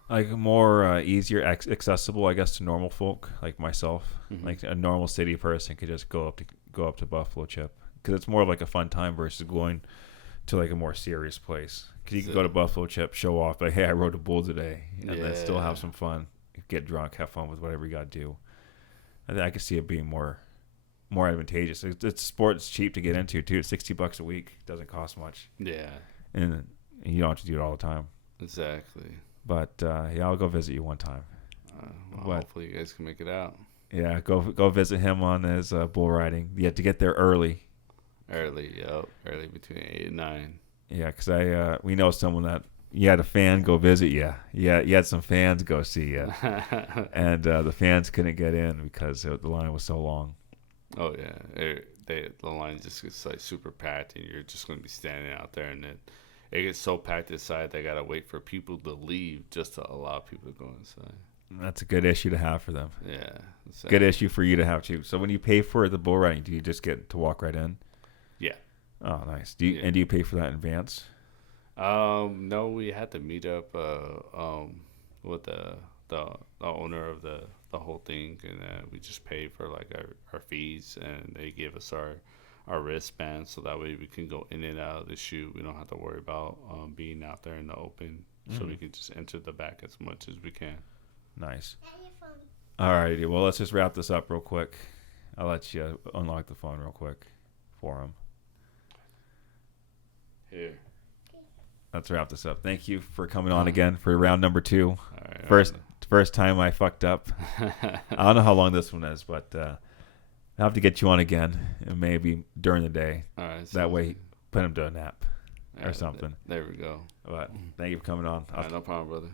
more easier accessible, I guess, to normal folk like myself. Mm-hmm. Like a normal city person could just go up to Buffalo Chip, because it's more of like a fun time versus going to like a more serious place. Because you can go to Buffalo Chip, show off, like, hey, I rode a bull today, and then still have some fun, get drunk, have fun with whatever you got to do. I could see it being more advantageous. It's sports cheap to get into too. It's $60 a week. Doesn't cost much. Yeah. And you don't have to do it all the time. Exactly. But yeah, I'll go visit you one time. Hopefully you guys can make it out. Yeah, go visit him on his bull riding. You have to get there early. Early between 8 and 9. Yeah, because we know someone that you had a fan go visit you. Yeah, you had some fans go see you, and the fans couldn't get in because the line was so long. Oh yeah, the line just gets like super packed, and you're just going to be standing out there, and it gets so packed inside they gotta wait for people to leave just to allow people to go inside. That's a good issue to have for them. Yeah, good issue for you to have too. So when you pay for the bull riding, do you just get to walk right in? Yeah. Oh, nice. Do you pay for that in advance? No, we had to meet up with the owner of the whole thing, and we just paid for like our fees, and they gave us our wristbands so that way we can go in and out of the chute. We don't have to worry about being out there in the open, so we can just enter the back as much as we can. Nice. All righty. Well, let's just wrap this up real quick. I'll let you unlock the phone real quick for him. Here. Let's wrap this up. Thank you for coming on again for round number 2. All right, First time I fucked up. I don't know how long this one is, but I'll have to get you on again, and maybe during the day. All right. That way, put him to a nap or something. There we go. But thank you for coming on. All right, no problem, brother.